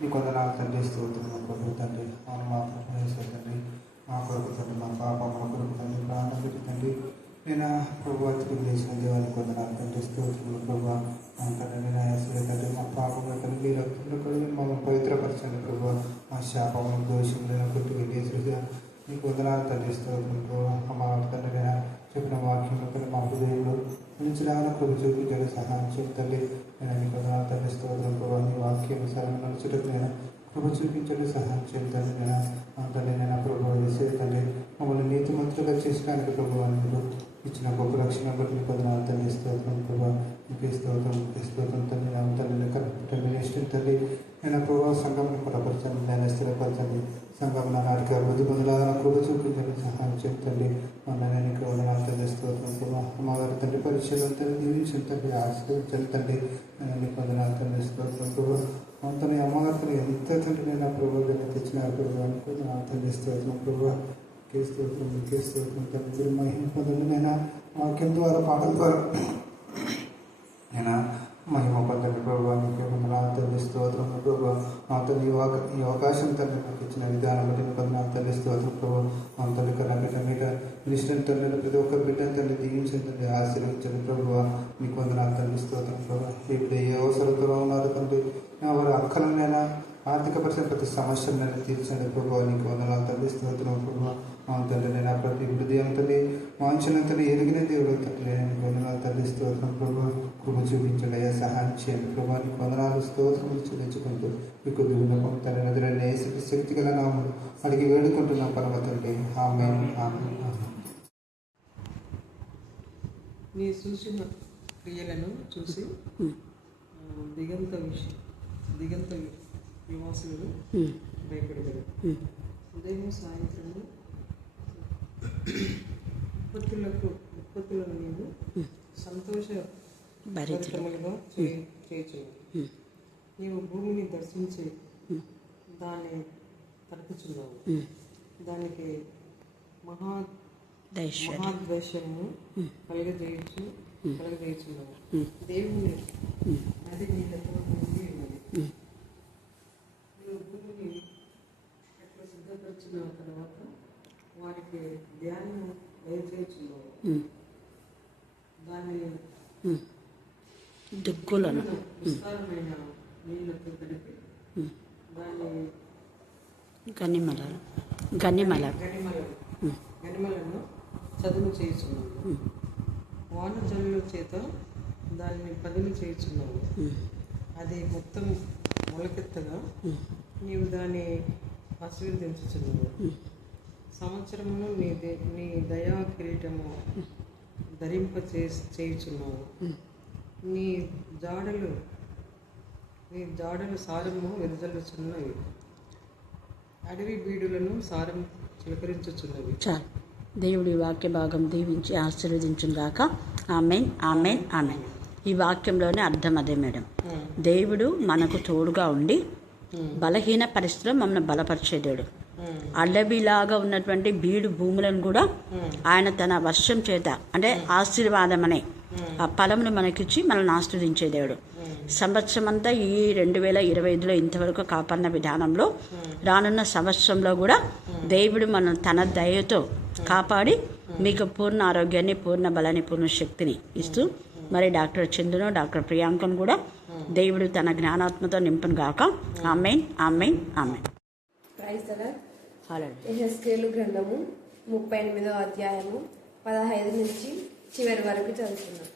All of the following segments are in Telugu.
నీ కొందనాలు తండ్రి స్తోత్రం ప్రభు తండ్రి. అవును మా ప్రభు యేసు తండ్రి, మా కొరకు తండ్రి, మా పాప మా కొరకు తండ్రి ప్రాణం పెట్టి తండ్రి నేను ప్రభు తిరిగి చేసిన దేవాన్ని కొందనాలు తండ్రి స్తోత్రములు ప్రభు. తండ్రి నేను యేసు తండ్రి మా పాపముల తండ్రి రక్తంలో కడిగి మమ్మల్ని పవిత్రపరచండి ప్రభు. మా శాపములు దోషములను కొట్టుకు యేసుగా నీకు వందనాలు తండ్రి స్తోత్రం ప్రభు. మా తండ్రి నేను చెప్పిన వాక్యంలో తండ్రి మా హృదయంలో నిలిచిరాలని ప్రభు చూపించాడు సహాయం చేయండి. నేను నీకు వందనాలు తండ్రి స్తోత్రం ప్రభు. నీ వాక్యం సరైన నడుచుటకు నేను ప్రభు చూపించండి సహాయం చేయండి. నేను తండ్రి నేను ప్రభు వేసే తండ్రి మమ్మల్ని నీతిమంతులుగా చేసుకోవడానికి ప్రభు మీరు ఇచ్చిన గొప్ప రక్షణ బట్టి నీకు వందనాలు తండ్రి స్తోత్రం ప్రభు. నీకు స్తోత్రం తండ్రి నా తండ్రి తండ్రి ఇష్టం తండ్రి నేను ప్రభు సంఘం బలపరచండి, నేను స్థిరపరచండి. సంఘం నా నాటికి అభివృద్ధి పొందలాగా ప్రభు చూపించండి సహాయం చేయండి. నేను నీకు వందనాలు తండ్రి స్తోత్రం ప్రభు. అమ్మగారి తండ్రి పరీక్షలు తండ్రి దీవించండి తండ్రి, ఆశీర్వదించండి తండ్రి. నేను నీకు వందనాలు తండ్రి స్తోత్రం ప్రభు. అంత అమ్మగారితో ఎంత తండ్రి నేను ప్రభు తెచ్చిన ప్రభు అనుకుని తండ్రి స్తోత్రం ప్రభు. స్తోత్రం తండ్రి మహిమ పొందండి. నేను వాక్యం ద్వారా పాటల ద్వారా నేను మహిమ పొందండి ప్రభు. నీకు వందనాలు తండ్రి స్తోత్రం ప్రభు. తండ్రి ఈ అవకాశం తండ్రి నాకు ఇచ్చిన విధానం బట్టి నీకు వందనాలు తండ్రి స్తోత్రం ప్రభు. తండ్రి కన్నా బిడ్డ మీద నిష్ఠం తండ్రి ప్రతి ఒక్క బిడ్డ తండ్రి దీవించండి తండ్రి, ఆశీర్వించండి ప్రభు. నీకు వందనాలు తండ్రి స్తోత్రం ప్రభు. ఇప్పుడు ఏ అవసరంతో ఉన్నారు తండ్రి వారి అక్కలనైనా ఆర్థిక పరిస్థితి ప్రతి సమస్యను నేను తీర్చండి ప్రభు. నీకు వందనాలు తండ్రి స్తోత్రం ప్రభు. తండ్రి నేను ప్రతి హృదయం తండ్రి వాంఛనంతని ఎదిగిన దేవుడు తండ్రి నీకు వందనాలు తండ్రి స్తోత్రం ప్రభు. కృప చూపించండి అయ్యా, సహాయం చేయండి ప్రభు. నీకు వందనాలు స్తోత్రములు చెల్లించుకుంటూ మీకు దిగునకం తండ్రి నదులనే శక్తి గల నామములు అడిగి వేడుకుంటున్నాం పరమ తండ్రి. ఆమేన్ ఆమేన్. నీ చూసిన క్రియలను చూసి దిగంత నివాసులు భయపడగలరు. ఉదయం సాయంత్రము ఉత్పత్తులను నీవు సంతోష భరితములుగా చేయుచున్నావు. నీవు భూమిని దర్శించి దాన్ని తడుపుచున్నావు, దానికి మహాద్వేషము కలగజేయుచున్నావు. దేవుని నది నీళ్ళతో నిండి ఉన్నది. నువ్వు భూమిని అట్లా సిద్ధపరిచిన తర్వాత వారికి ధ్యానం దయచేయుచున్నావు. దాన్ని దుక్కులను విస్తారమైన నీళ్ళతో కలిపి దాన్ని గనిమలను చదును చేయుచున్నావు. వాన జల్లుల చేత దాన్ని పదులు చేయుచున్నావు. అది మొత్తం మొలకెత్తగా నీవు దాన్ని ఆశీర్వదించుచున్నావు. సంవత్సరమును నీ దయా కిరీటము చేయుచున్నావు. నీ జాడలు సారము వెదజల్లుచున్నవి, అడవి బీడులను సారం చిలకరించుచున్నవి. చాలు. దేవుడి వాక్య భాగం దీవించి ఆశీర్వదించుగాక. ఆమేన్ ఆమేన్ ఆమేన్. ఈ వాక్యంలోనే అర్థం అదే మేడం. దేవుడు మనకు తోడుగా ఉండి బలహీన పరిస్థితిలో మమ్మల్ని బలపరిచే దేవుడు. అడవిలాగా ఉన్నటువంటి బీడు భూములను కూడా ఆయన తన వర్షం చేత అంటే ఆశీర్వాదం అనే ఆ ఫలమును మనకిచ్చి మనల్ని ఆశీర్వదించే దేవుడు. సంవత్సరం అంతా ఈ 2025లో ఇంతవరకు కాపాడిన విధానంలో రానున్న సంవత్సరంలో కూడా దేవుడు మనం తన దయతో కాపాడి మీకు పూర్ణ ఆరోగ్యాన్ని, పూర్ణ బలాన్ని, పూర్ణ శక్తిని ఇస్తూ మరి డాక్టర్ చందును, డాక్టర్ ప్రియాంకను కూడా దేవుడు తన జ్ఞానాత్మతో నింపును గాక. ఆమేన్ ఆమేన్ ఆమేన్. యెహెజ్కేలు గ్రంథము 38వ అధ్యాయము 15 నుంచి చివరి వరకు చదువుతున్నాం.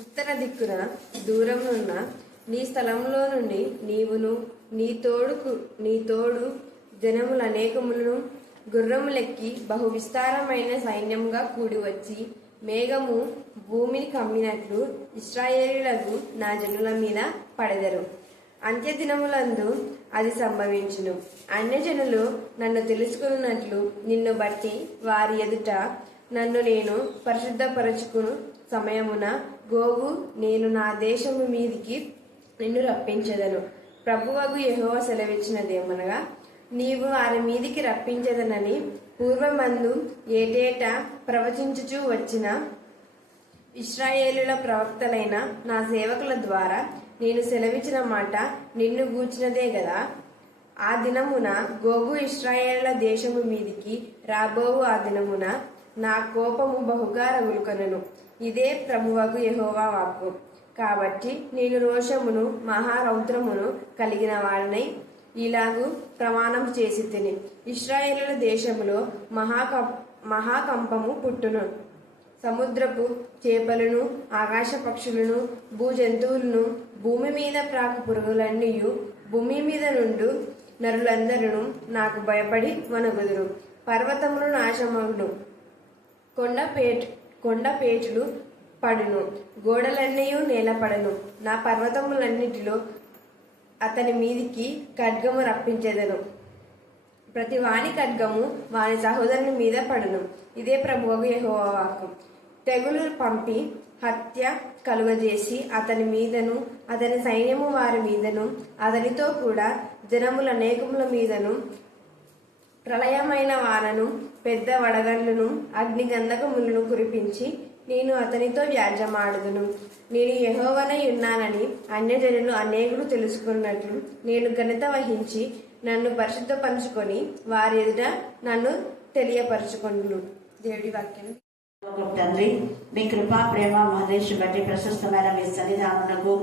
ఉత్తర దిక్కున దూరమున్న నీ స్థలంలో నుండి నీవును నీ తోడు జనముల అనేకములను గుర్రములెక్కి బహు విస్తారమైన సైన్యముగా కూడి వచ్చి మేఘము భూమిని కమ్మినట్లు ఇశ్రాయేలీయులకు నా జనుల మీద పడెదరు. అంత్యదినములందు అది సంభవించును. అన్యజనులు నన్ను తెలుసుకున్నట్లు నిన్ను బట్టి వారి ఎదుట నన్ను నేను పరిశుద్ధపరచుకును సమయమున గోగు నేను నా దేశము మీదికి నిన్ను రప్పించెదను. ప్రభువగు యెహోవా సెలవిచ్చినదేమనగా, నీవు వారి మీదికి రప్పించెదనని పూర్వమందు ఏటేటా ప్రవచించుచూ వచ్చిన ఇశ్రాయేలుల ప్రవక్తలైన నా సేవకుల ద్వారా నేను సెలవిచ్చిన మాట నిన్ను గూర్చినదే గదా. ఆ దినమున గోగు ఇశ్రాయేలుల దేశము మీదికి రాబోవు ఆ దినమున నా కోపము బహుగా రగులుకొనెను. ఇదే ప్రభువగు యెహోవా వాక్కు. కాబట్టి నేను రోషమును మహారౌద్రమును కలిగిన వాడినై ఇలాగు ప్రమాణం చేసి తిని, ఇశ్రాయేలుల దేశములో మహాకంపము పుట్టును. సముద్రపు చేపలను, ఆకాశ పక్షులను, భూజంతువులను, భూమి మీద ప్రాకు పురుగులన్నీయు, భూమి మీద నుండు నరులందరూ నాకు భయపడి వణగుదురు. పర్వతములు నాశమగును, కొండ పేచులు పడును, గోడలన్నీ నేలపడను. నా పర్వతములన్నిటిలో అతని మీదికి ఖడ్గము రప్పించెదను. ప్రతి వాని ఖడ్గము వాని సహోదరుని మీద పడును. ఇదే ప్రభువు యెహోవా వాక్కు. తెగులు పంపి హత్య కలుగజేసి అతని మీదను, అతని సైన్యము వారి మీదను, అతనితో కూడా జనముల అనేకముల మీదను ప్రళయమైన వానను, పెద్ద వడగండ్లను, అగ్నిగంధకములను కురిపించి నేను అతనితో వ్యాజ్యమాడుదును. నేను యెహోవానై ఉన్నానని అన్యజనులు అనేకులు తెలుసుకున్నట్లు నేను ఘనత వహించి నన్ను పరిశుద్ధపరచుకొని వారి ఎదుట నన్ను తెలియపరచుకొందును. దేవుడి వాక్యం. తండ్రి, మీ కృపా ప్రేమ మహదేశం బట్టి ప్రశస్తమైన మీ సన్నిధానమునకు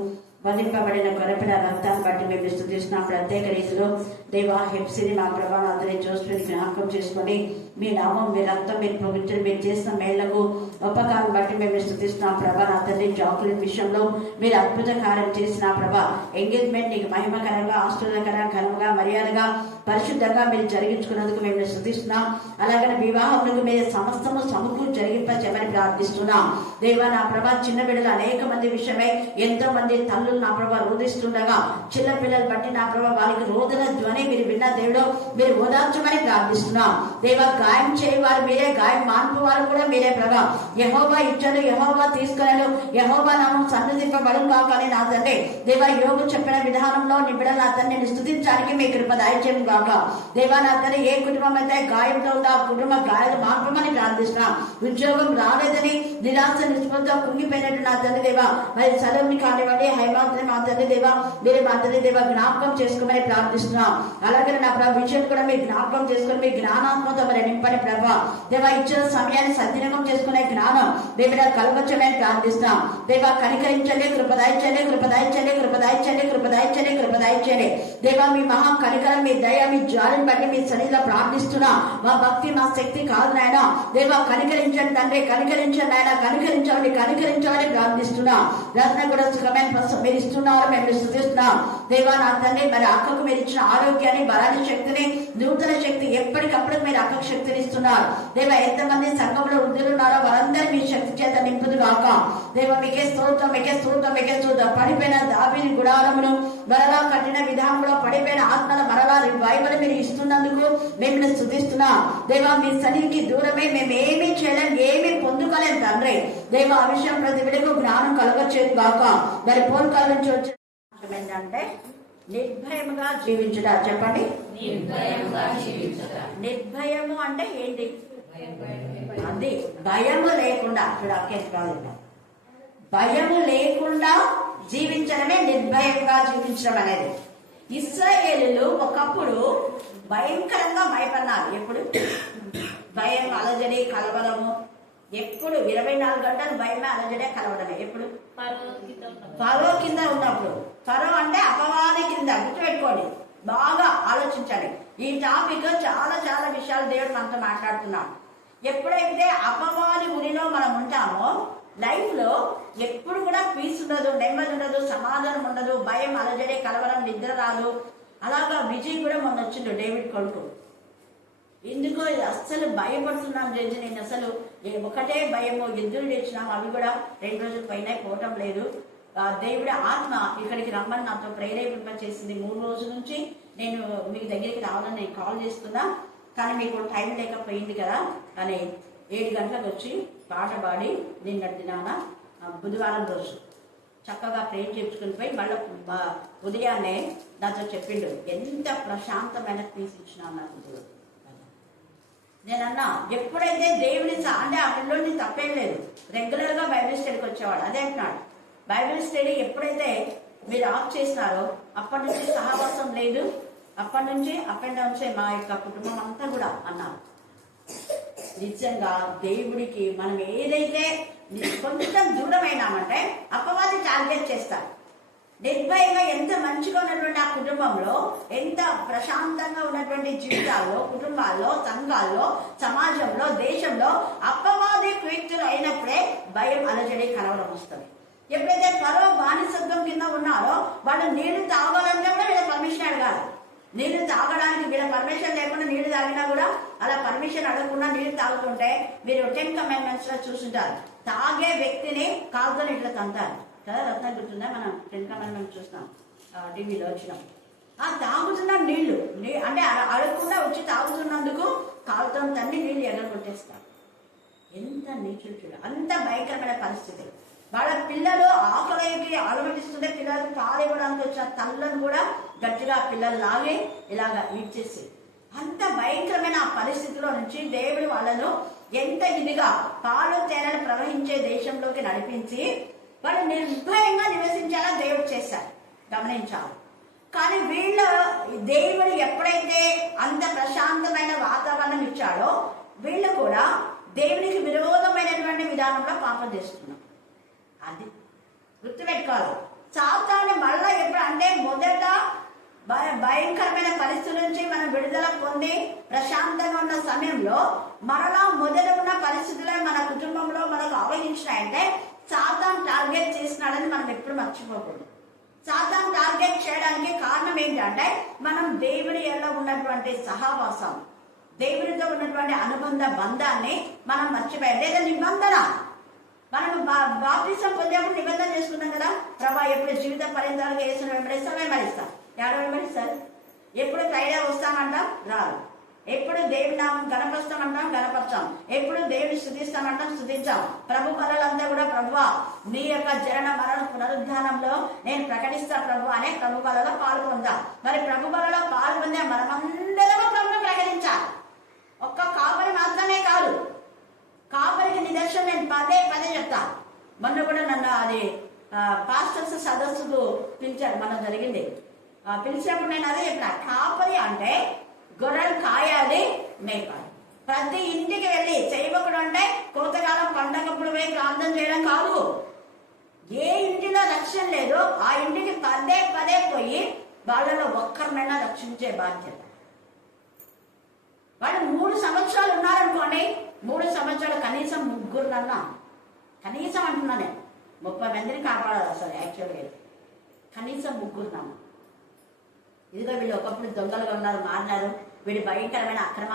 వధింపబడిన గొర్రెపిల్ల రక్తాన్ని బట్టి మేము స్తుతిస్తున్నాం. ప్రత్యేక రీతిలో దేవా హెప్సిని మా ప్రభావాన్ని చూసుకుని జ్ఞాపకం చేసుకొని మీ నామం, మీ రక్తం, మీరు పవిత్ర మీరు చేసిన మేళ్లకు ఉపకారం బట్టి మేము స్తుతిస్తున్నాం. ప్రభా నా తండ్రి, చాక్లెట్ విషయంలో మీరు అద్భుత కార్యం చేసిన ప్రభా ఎంగేజ్మెంట్ నీకు మహిమకరంగా, ఆశ్చర్యకరంగా, ఘనంగా, మర్యాదగా, పరిశుద్ధంగా మీరు జరిగించుకున్నందుకు మేము స్తుతిస్తున్నాం. అలాగే వివాహములకు మీరు సమస్తము సమకూర్చి జరిగింపచేయమని ప్రార్థిస్తున్నాం. దేవా నా ప్రభా చిన్న బిడ్డలు అనేక మంది విషయమై ఎంతో మంది తల్లు నా ప్రభా రోధిస్తుండగా చిన్న పిల్లలు బట్టి నా ప్రభా వారికి రోదన ధ్వని మీరు విన్న దేవుడు మీరు ఓదార్చమని ప్రార్థిస్తున్నాం. దేవా గాయం చేయవారు మీరే, గాయం మాన్పు వారు కూడా మీరే ప్రభా. యెహోవా ఇచ్చాడు, యెహోవా తీసుకున్నాడు, యెహోవా నామం సన్నిధింపబడు కాకని నా తండ్రి దేవా యోగు చెప్పిన విధానంలో నీ బిడ్డలు నా తండ్రిని స్తుతించడానికి మీ కృప దయచేయం గాక. దేవా నా తండ్రి ఏ కుటుంబం అయితే గాయంతో ఉందో ఆ కుటుంబ గాయాలు మాన్పమని ప్రార్థిస్తున్నాం. ఉద్యోగం రాలేదని నిరాశ నిస్పృహతో కుంగిపోయినట్టు నా తండ్రి దేవా మరి చదువుని కానివ్వండి, హైమాత్రి మా తండ్రి దేవా మీరు మా తండ్రి దేవా జ్ఞాపకం చేసుకోమని ప్రార్థిస్తున్నాం. అలాగే నా ప్రభా విషయం కూడా మీరు జ్ఞాపకం చేసుకుని మీ జ్ఞానాత్మతో మరి నింపని ప్రభా దేవా ఇచ్చిన సమయాన్ని సద్వినియోగం చేసుకునే జ్ఞానం దేవుడా కలగొచ్చమని ప్రార్థిస్తున్నాం. దేవా కనికరించండి, కృపదాయించండి, కృపదాయించండి, కృపదాయించండి, కృపదాయించండి, కృపదాయించండి. దేవా మీ మహా కనికరం, మీ దయ, మీ జాలిని బట్టి మీ సన్నిధిలో ప్రార్థిస్తున్నా. మా భక్తి మా శక్తి కాదు నాయన. దేవా కనికరించండి తండ్రి, కనికరించండి ఆయన, కనికరించండి, కనికరించమని ప్రార్థిస్తున్నా. రత్న కూడా సుఖమైన మీరు ఇస్తున్నారు, మేము స్తుతిస్తున్నాం. దేవా నా తండ్రి మరి అక్కకు మీరు ఇచ్చిన ఆరోగ్యాన్ని, బలాన్ని, శక్తిని, నూతన శక్తి ఎప్పటికప్పుడు మీరు అక్కకు శక్తిని ఇస్తున్నారు. దేవా ఎంతమంది సంఘంలో వృద్ధులు ఉన్నారో వారందరూ మీ శక్తి చేత నింపుదు కాక. దేవా మీకే స్తోత్రం, మీకే స్తోత్రం, మీకే స్తోత్రం. పడిపోయిన దావీదు గుడారమును మరలా కట్టిన విధానంలో పడిపోయిన ఆత్మల మరలా రివైవల్ మీరు ఇస్తున్నందుకు మేము స్తుతిస్తున్నాం. దేవా మీ సన్నిధికి దూరమే మేము ఏమీ చేయలేం, ఏమీ పొందుకోలేం తండ్రి. దేవా ఆ విషయం ప్రతి బిడ్డకు జ్ఞానం కలగొచ్చేది కాక. మరి పోల్కాల నుంచి వచ్చే ఏంటంటే నిర్భయముగా జీవించుట. చెప్పండి, నిర్భయము అంటే ఏంటి? అది భయము లేకుండా, ఇప్పుడు అక్కేసుకోవాలి, భయము లేకుండా జీవించడమే నిర్భయంగా జీవించడం అనేది. ఇశ్రాయేలీయులు ఒకప్పుడు భయంకరంగా భయపడినారు. ఎప్పుడు భయం, అలజడి, కలవరము, ఎప్పుడు 24 గంటలు భయమే, అలజడే, కలవడమే. ఎప్పుడు ఫరో కింద ఉన్నప్పుడు. ఫరో అంటే అపవాది కింద, గుర్తుపెట్టుకోండి, బాగా ఆలోచించాలి. ఈ టాపిక్ చాలా చాలా విషయాలు దేవుడు మనతో మాట్లాడుతున్నాడు. ఎప్పుడైతే అపవాది గురిలో మనం ఉంటామో లైఫ్ లో ఎప్పుడు కూడా పీస్ ఉండదు, నెమ్మది ఉండదు, సమాధానం ఉండదు, భయం, అలజడి, కలవరం, నిద్ర రాదు. అలాగా విజయ్ కూడా మొన్న వచ్చిండు, డేవిడ్ కొడుకు. ఎందుకో అస్సలు భయపడుతున్నాను జడ్జి, నేను అసలు ఒకటే భయము, ఎద్దులు తెచ్చినాం, అవి కూడా 2 రోజుల పైన పోవటం లేదు. దేవుడి ఆత్మ ఇక్కడికి రమ్మని నాతో ప్రేరేపింప చేసింది. 3 రోజుల నుంచి నేను మీ దగ్గరికి రావాలని కాల్ చేస్తున్నా, కానీ మీకు టైం లేకపోయింది కదా అని 7 గంటలకు వచ్చి పాట పాడి నిన్నటి దినాన బుధవారం రోజు చక్కగా ప్రేర్ చేయించుకుని పోయి మళ్ళీ ఉదయాన్నే నాతో చెప్పిండు ఎంత ప్రశాంతమైన పీస్ ఇచ్చినా నాకు. నేనన్నా ఎప్పుడైతే దేవుని అంటే ఆ పిల్లోని తప్పేం లేదు, రెగ్యులర్గా బైబిల్ స్టడీకి వచ్చేవాడు. అదే అంటున్నాడు, బైబిల్ స్టడీ ఎప్పుడైతే మీరు ఆఫ్ చేసినారో అప్పటి నుంచి సహవాసం లేదు, అప్పటి నుంచి అప్ అండ్ డౌన్స్ మా యొక్క కుటుంబం అంతా కూడా అన్నారు. నిజంగా దేవుడికి మనం ఏదైతే కొంచెం దూరమైనామంటే అపవాది టార్గెట్ చేస్తారు. నిర్భయంగా ఎంత మంచిగా ఉన్నటువంటి ఆ కుటుంబంలో, ఎంత ప్రశాంతంగా ఉన్నటువంటి జీవితాల్లో, కుటుంబాల్లో, సంఘాల్లో, సమాజంలో, దేశంలో అపవాది క్రీస్తులు అయినప్పుడే భయం, అలజడి, కలవరం వస్తుంది. ఎప్పుడైతే పరో బానిసత్వం కింద ఉన్నారో వాళ్ళు నీళ్లు తాగాలంటే కూడా వీళ్ళ పర్మిషన్ అడగాలి. నీళ్లు తాగడానికి వీళ్ళ పర్మిషన్ లేకుండా నీళ్లు తాగినా కూడా అలా పర్మిషన్ అడగకుండా నీళ్లు తాగుతుంటే మీరు 10 Commandments లో చూస్తుంటారు, తాగే వ్యక్తిని కాలుతో ఇట్లా తంతారు కదా. రత్న గుర్తుందా, మనం 10 Commandments చూస్తున్నాం టీవీలో వచ్చినాం. ఆ తాగుతున్న నీళ్లు అంటే అడగకుండా వచ్చి తాగుతున్నందుకు కాలుతో తన్ని నీళ్లు ఎగరగొట్టేస్తారు. ఎంత నీచులు చూడ, అంత భయంకరమైన పరిస్థితి. వాళ్ళ పిల్లలు ఆకలికి అలమటిస్తుంటే పిల్లలకు పాలు ఇవ్వడానికి వచ్చిన తల్లను కూడా గట్టిగా పిల్లలు లాగే ఇలాగ ఈడ్చేసి, అంత భయంకరమైన ఆ పరిస్థితిలో నుంచి దేవుడు వాళ్ళను ఎంత ఇదిగా పాలు తేనెలు ప్రవహించే దేశంలోకి నడిపించి వాళ్ళు నిర్భయంగా నివసించేలా దేవుడు చేశారు, గమనించాలి. కానీ దేవుడు ఎప్పుడైతే అంత ప్రశాంతమైన వాతావరణం ఇచ్చాడో వీళ్ళు కూడా దేవునికి విరోధమైనటువంటి విధానంలో పాపం చేస్తున్నారు. అది గుర్తుపెట్టుకోవాలి. సాతాను మళ్ళా ఎప్పుడు అంటే మొదట భయంకరమైన పరిస్థితుల నుంచి మనం విడుదల పొంది ప్రశాంతంగా ఉన్న సమయంలో మరలా మొదట ఉన్న పరిస్థితులే మన కుటుంబంలో మనకు ఆవహించినాయంటే సాతాను టార్గెట్ చేసినాడని మనం ఎప్పుడు మర్చిపోకూడదు. సాతాను టార్గెట్ చేయడానికి కారణం ఏంటంటే మనం దేవుని ఎలా ఉన్నటువంటి సహవాసం, దేవునితో ఉన్నటువంటి అనుబంధ బంధాన్ని మనం మర్చిపోయాం. లేదా నిబంధన, మనం బాప్తిసం పొందేప్పుడు నిబంధన చేసుకున్నాం కదా, ప్రభా ఎప్పుడు జీవిత పర్యంతాలుగా వేసిన వెంబడిస్తాం, వెంబడిస్తాం. ఎవరు వెంబడిస్తారు? ఎప్పుడు ఫ్రైడే వస్తామంటాం, రాదు. ఎప్పుడు దేవుని నామం గణపరుస్తామంటాం, గణపరచాం. ఎప్పుడు దేవుని స్తుతిస్తామంటాం, స్తుతించాం. ప్రభు బలంతా కూడా ప్రభువా నీ యొక్క జరణ మరణ పునరుద్ధానంలో నేను ప్రకటిస్తా ప్రభు అనే ప్రభు బలలో పాల్గొందాం. మరి ప్రభు బలలో పాల్గొందే మనమందరము ప్రభుని ప్రకటించాలి. ఒక్క కాపరి మాత్రమే కాదు, కాపరికి నిదర్శనం నేను పదే చెప్తా. మొన్న కూడా నన్ను అది పాస్టర్స్ సదస్సుకు పిలిచారు, మన జరిగింది. పిలిచినప్పుడు నేను అదే చెప్పిన, కాపరి అంటే గొర్రెలు కాయాలి, మేపాలి. ప్రతి ఇంటికి వెళ్ళి సేవకుడు అంటే కోతకాలం పండగప్పుడు పోయి ప్రార్థన చేయడం కాదు. ఏ ఇంటిలో రక్షణ లేదో ఆ ఇంటికి పదే పోయి వాళ్ళలో ఒక్కరినైనా రక్షించే బాధ్యత. వాళ్ళు 3 సంవత్సరాలు ఉన్నారనుకోండి, 3 సంవత్సరాలు కనీసం 3 కనీసం అంటున్నా నేను 30 మందిని కాపాడాలి. అసలు యాక్చువల్గా కనీసం 3 ఇదిగో వీళ్ళు ఒకప్పుడు దొంగలుగా ఉన్నారు, మారినారు. వీడి భయంకరమైన అక్రమ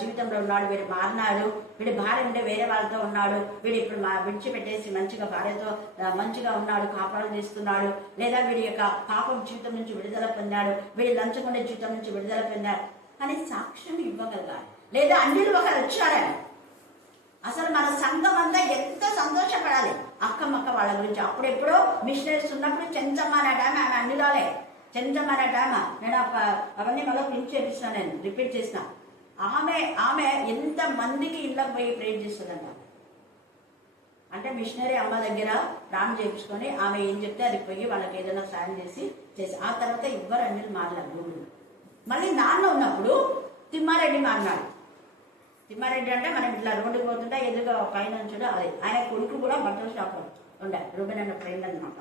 జీవితంలో ఉన్నాడు, వీడు మారినాడు. వీడి భార్య ఉంటే వేరే వాళ్ళతో ఉన్నాడు, వీడు ఇప్పుడు విడిచిపెట్టేసి మంచిగా భార్యతో మంచిగా ఉన్నాడు, కాపాడు చేస్తున్నాడు. లేదా వీడి యొక్క పాపం జీవితం నుంచి విడుదల పొందాడు, వీడి లంచగొండే జీవితం నుంచి విడుదల పొందాడు అని సాక్ష్యం ఇవ్వగలగాలి. లేదా అన్నిలు ఒకరు వచ్చారని అసలు మన సంఘం అంతా ఎంత సంతోషపడాలి అక్కమక్క వాళ్ళ గురించి. అప్పుడెప్పుడో మిషనరీస్ ఉన్నప్పుడు చెంచమ్మ అనే టైం ఆమె అన్నిలోనే చెంచమ్మ అనే టైం నేను అవన్నీ మళ్ళీ ప్రింట్ చేపిస్తున్నాను, నేను రిపీట్ చేసిన. ఆమె ఎంత మందికి ఇళ్ళకి పోయి ప్రేర్ చేస్తుందంట. అంటే మిషనరీ అమ్మ దగ్గర ప్రాణం చేయించుకొని ఆమె ఏం చెప్తే అది పోయి వాళ్ళకి ఏదైనా సాయం చేసి ఆ తర్వాత ఎవ్వరు అన్ని మారలేదు భూములు. మళ్ళీ నాన్న ఉన్నప్పుడు తిమ్మారెడ్డి మారినాడు. తిమ్మారెడ్డి అంటే మనం ఇట్లా రోడ్డుకి పోతుంటే ఎదురుగా పైన ఉంచడం అది. ఆయన కొడుకు కూడా బట్టల షాప్ ఉండే రూబెన్ అన్న ఫ్రెండ్ అనమాట.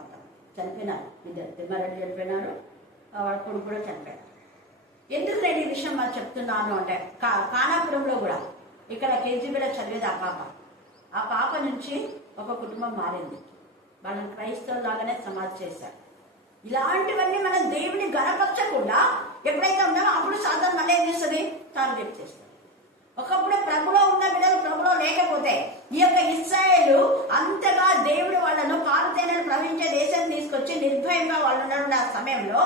చనిపోయినారు ఇద్దరు, తిమ్మారెడ్డి చనిపోయినారు, వాళ్ళ కొడుకు కూడా చనిపోయారు. ఎందుకు నేను ఈ విషయం మాకు చెప్తున్నాను అంటే కానాపురంలో కూడా ఇక్కడ కేజీబీలో చదివేది ఆ పాప నుంచి ఒక కుటుంబం మారింది. వాళ్ళని క్రైస్తవులాగానే సమాధి చేశారు. ఇలాంటివన్నీ మనం దేవుని గణపరచకుండా ఎప్పుడైతే ఉన్నామో అప్పుడు సాధారణ మళ్ళీ ఏం చేస్తుంది, టార్గెట్ చేస్తుంది. ఒకప్పుడు ప్రభులో ఉన్న బిడ్డలు ప్రభులో లేకపోతే ఈ యొక్క ఇశ్రాయేలు అంతగా దేవుడు వాళ్ళను పాలుతేనెలు ప్రవహించే దేశాన్ని తీసుకొచ్చి నిర్భయంగా వాళ్ళు ఉన్న సమయంలో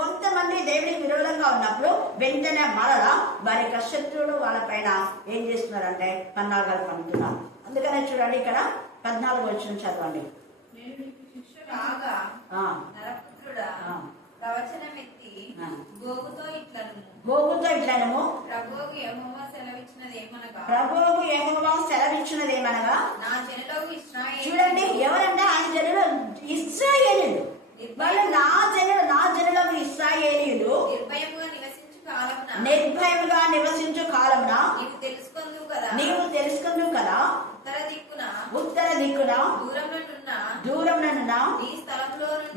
కొంతమంది దేవుడికి విరోధంగా ఉన్నప్పుడు వెంటనే మరలా వారి యొక్క శత్రువులు వాళ్ళ పైన ఏం చేస్తున్నారంటే పన్నాగాలు పంపుతున్నారు. అందుకనే చూడండి ఇక్కడ 14వ వచనం చదవండి. గోగుతో ఇట్లనము ప్రభువుకు యెహోవా సెలవిచ్చినది ఏమనగా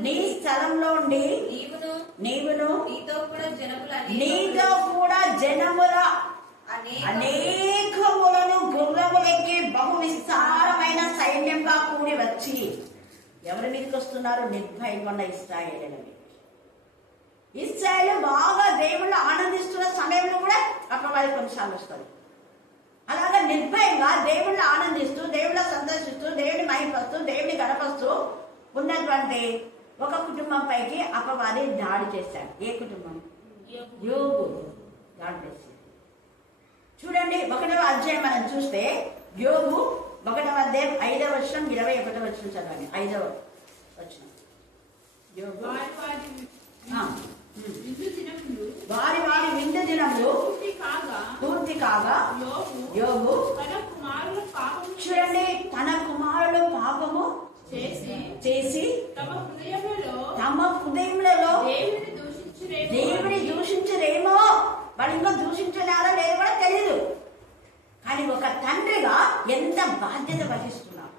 నీ స్థలంలో ఉండి నీవును నీతో కూడా జనముల అనేకములను గుర్రములెక్కి బహు విస్తారమైన సైన్యంగా కూడి వచ్చి ఎవరి మీదకి వస్తున్నారు? నిర్భయంగా ఉన్న ఇశ్రాయేలు. ఇశ్రాయేలు బాగా దేవుళ్ళు ఆనందిస్తున్న సమయంలో కూడా అపవాది కొన్నిసార్లు వస్తుంది. అలాగా నిర్భయంగా దేవుళ్ళు ఆనందిస్తూ, దేవుళ్ళ సంతోషిస్తూ, దేవుని మహిమస్తూ, దేవుని గణపస్తూ ఉన్నటువంటి ఒక కుటుంబం పైకి అపవాది దాడి చేశాడు. ఏ కుటుంబం? యోబు దాడి చేశాడు. చూడండి, 1వ అధ్యాయం మనం చూస్తే యోబు 1వ అధ్యాయం 5వ వచనం 21వ వచనం చదవండి. 5వ వచనం. యోబు వారి విందు దినములు పూర్తి కాగా యోబు చూడండి తన కుమారులు పాపము చేసి తమ హృదయములలో దేవుని దూషించరేమో, వాళ్ళు ఇంకా దూషించలేరో లేదో కూడా తెలియదు. కానీ ఒక తండ్రిగా ఎంత బాధ్యత వహిస్తున్నారు.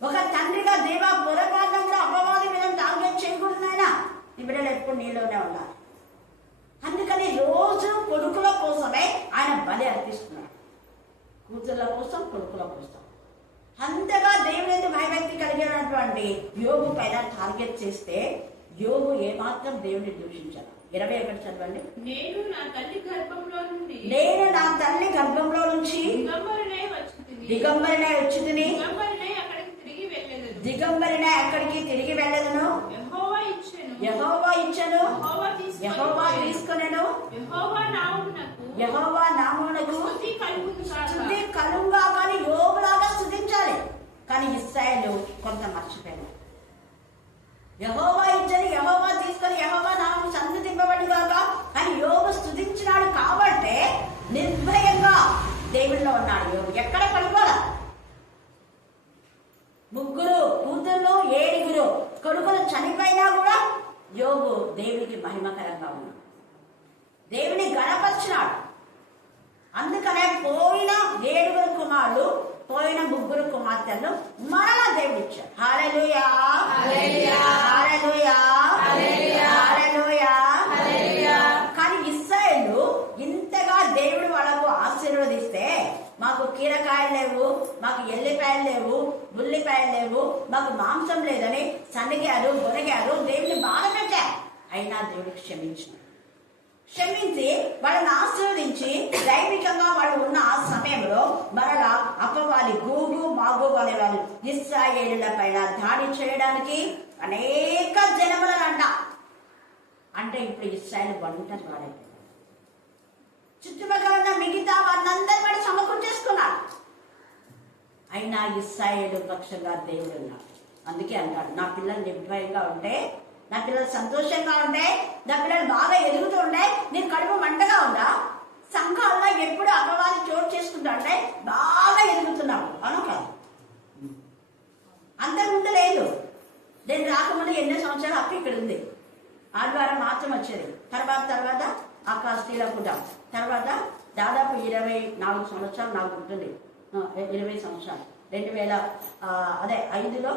ఒక తండ్రిగా దేవా పొరపాటున కూడా అపవాది మీద టార్గెట్ చేయకూడదు. ఆయన ఈ బిడ్డలు ఎప్పుడు నీలోనే ఉన్నారు. అందుకని రోజు కొడుకుల కోసమే ఆయన బలి అర్పిస్తున్నాడు. కూతుర్ల కోసం, కొడుకుల కోసం. అంతగా దేవుని భయభక్తి కలిగినటువంటి యోబు పైన టార్గెట్ చేస్తే యోబు ఏమాత్రం దేవుని దూషించారు. 21 చదవండి. నేను నా తల్లి గర్భంలో నుంచి దిగంబరినై వచ్చుతిని, దిగంబరినై అక్కడికి తిరిగి వెళ్ళదును. యెహోవా ఇచ్చెను, యెహోవా తీసుకొనెను, యెహోవా నామమునకు స్తుతి కలుగుగా. కానీ యోబులాగా స్తుతించాలి. కానీ ఇశ్రాయేలు కొంత మర్చిపోయారు. యెహోవా ఇచ్చని, యెహోవా తీసుకొని, యెహోవా నామము సన్నిధింపబడుగాక అని యోబు స్తుతించినాడు. కాబట్టి నిర్భయంగా దేవుల్లో ఉన్నాడు యోబు. ఎక్కడ పడిపోలా. 3 కూతుర్లు 7 కొడుకులు చనిపోయినా కూడా యోబు దేవునికి మహిమకరంగా ఉన్నాడు. దేవుని గణపరిచినాడు. అందుకనే పోయిన 7 కుమారులు, పోయిన 3 కుమార్తెలను మరలా దేవుడు ఇచ్చాడు. హల్లెలూయా, హల్లెలూయా, హల్లెలూయా. కానీ ఇశ్రాయేలు ఇంతగా దేవుడు వాళ్ళకు ఆశీర్వదిస్తే మాకు కీరకాయలు లేవు, మాకు ఎల్లిపాయలు లేవు, ఉల్లిపాయలు లేవు, మాకు మాంసం లేదని సనిగారు, గొనగారు, దేవుని బాధ పెట్టారు. అయినా దేవుడికి క్షమించి వాళ్ళని ఆశీర్వదించి దైవికంగా వాళ్ళు ఉన్న ఆ సమయంలో మరలా అపవాది గోగు మాగోగు అనే వాళ్ళు ఇశ్రాయేలుల పైన దాడి చేయడానికి అనేక జనములంట. అంటే ఇప్పుడు ఇశ్రాయేలు ఒంటరి వాడైపోయారు. చుట్టుపక్కల ఉన్న మిగతా వాళ్ళందరూ కూడా సమకూర్చేసుకున్నారు. అయినా ఇశ్రాయేలు పక్షంగా దేవుడు ఉన్నాడు. అందుకే అంటాడు, నా పిల్లలు నిర్భయంగా ఉంటే, నా పిల్లలు సంతోషంగా ఉంటే, నా పిల్లలు బాగా ఎదుగుతూ ఉంటే, నేను కడుపు మంటగా ఉందా? సంఘాల్లో ఎప్పుడు అపవాది చోటు చేసుకుంటా అంటే బాగా ఎదుగుతున్నావు అను కాదు. అంతకుముందు లేదు. నేను రాకముందు ఎన్నో సంవత్సరాలు అప్పు ఇక్కడ ఉంది. ఆదివారం మాత్రం వచ్చేది. తర్వాత అక్క స్త్రీల కూడా తర్వాత దాదాపు 24 సంవత్సరాలు నాకు ఉంటుంది. 20 సంవత్సరాలు 2005లో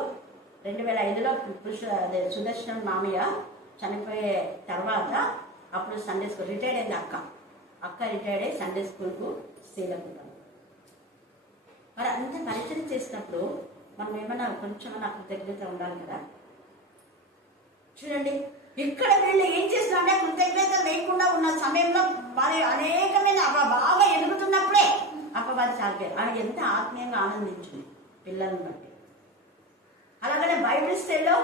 సుదర్శనం మామయ్య చనిపోయే తర్వాత అప్పుడు సండే స్కూల్ రిటైర్డ్ అయింది. అక్క రిటైర్డ్ అయ్యి సండే స్కూల్కు స్త్రీలకు మరి అంత పరిచయం చేసినప్పుడు మనం ఏమన్నా కొంచెం నాకు కృతజ్ఞత ఉండాలి కదా. చూడండి, ఇక్కడ వీళ్ళు ఏం చేస్తున్నారంటే కృతజ్ఞత లేకుండా ఉన్న సమయంలో మరి అనేకమైన బాగా ఎదుగుతున్నప్పుడే అపవాది సాగారు. ఆమె ఎంత ఆత్మీయంగా ఆనందించింది పిల్లల్ని బట్టి. అలాగనే బైబిల్ స్టేలో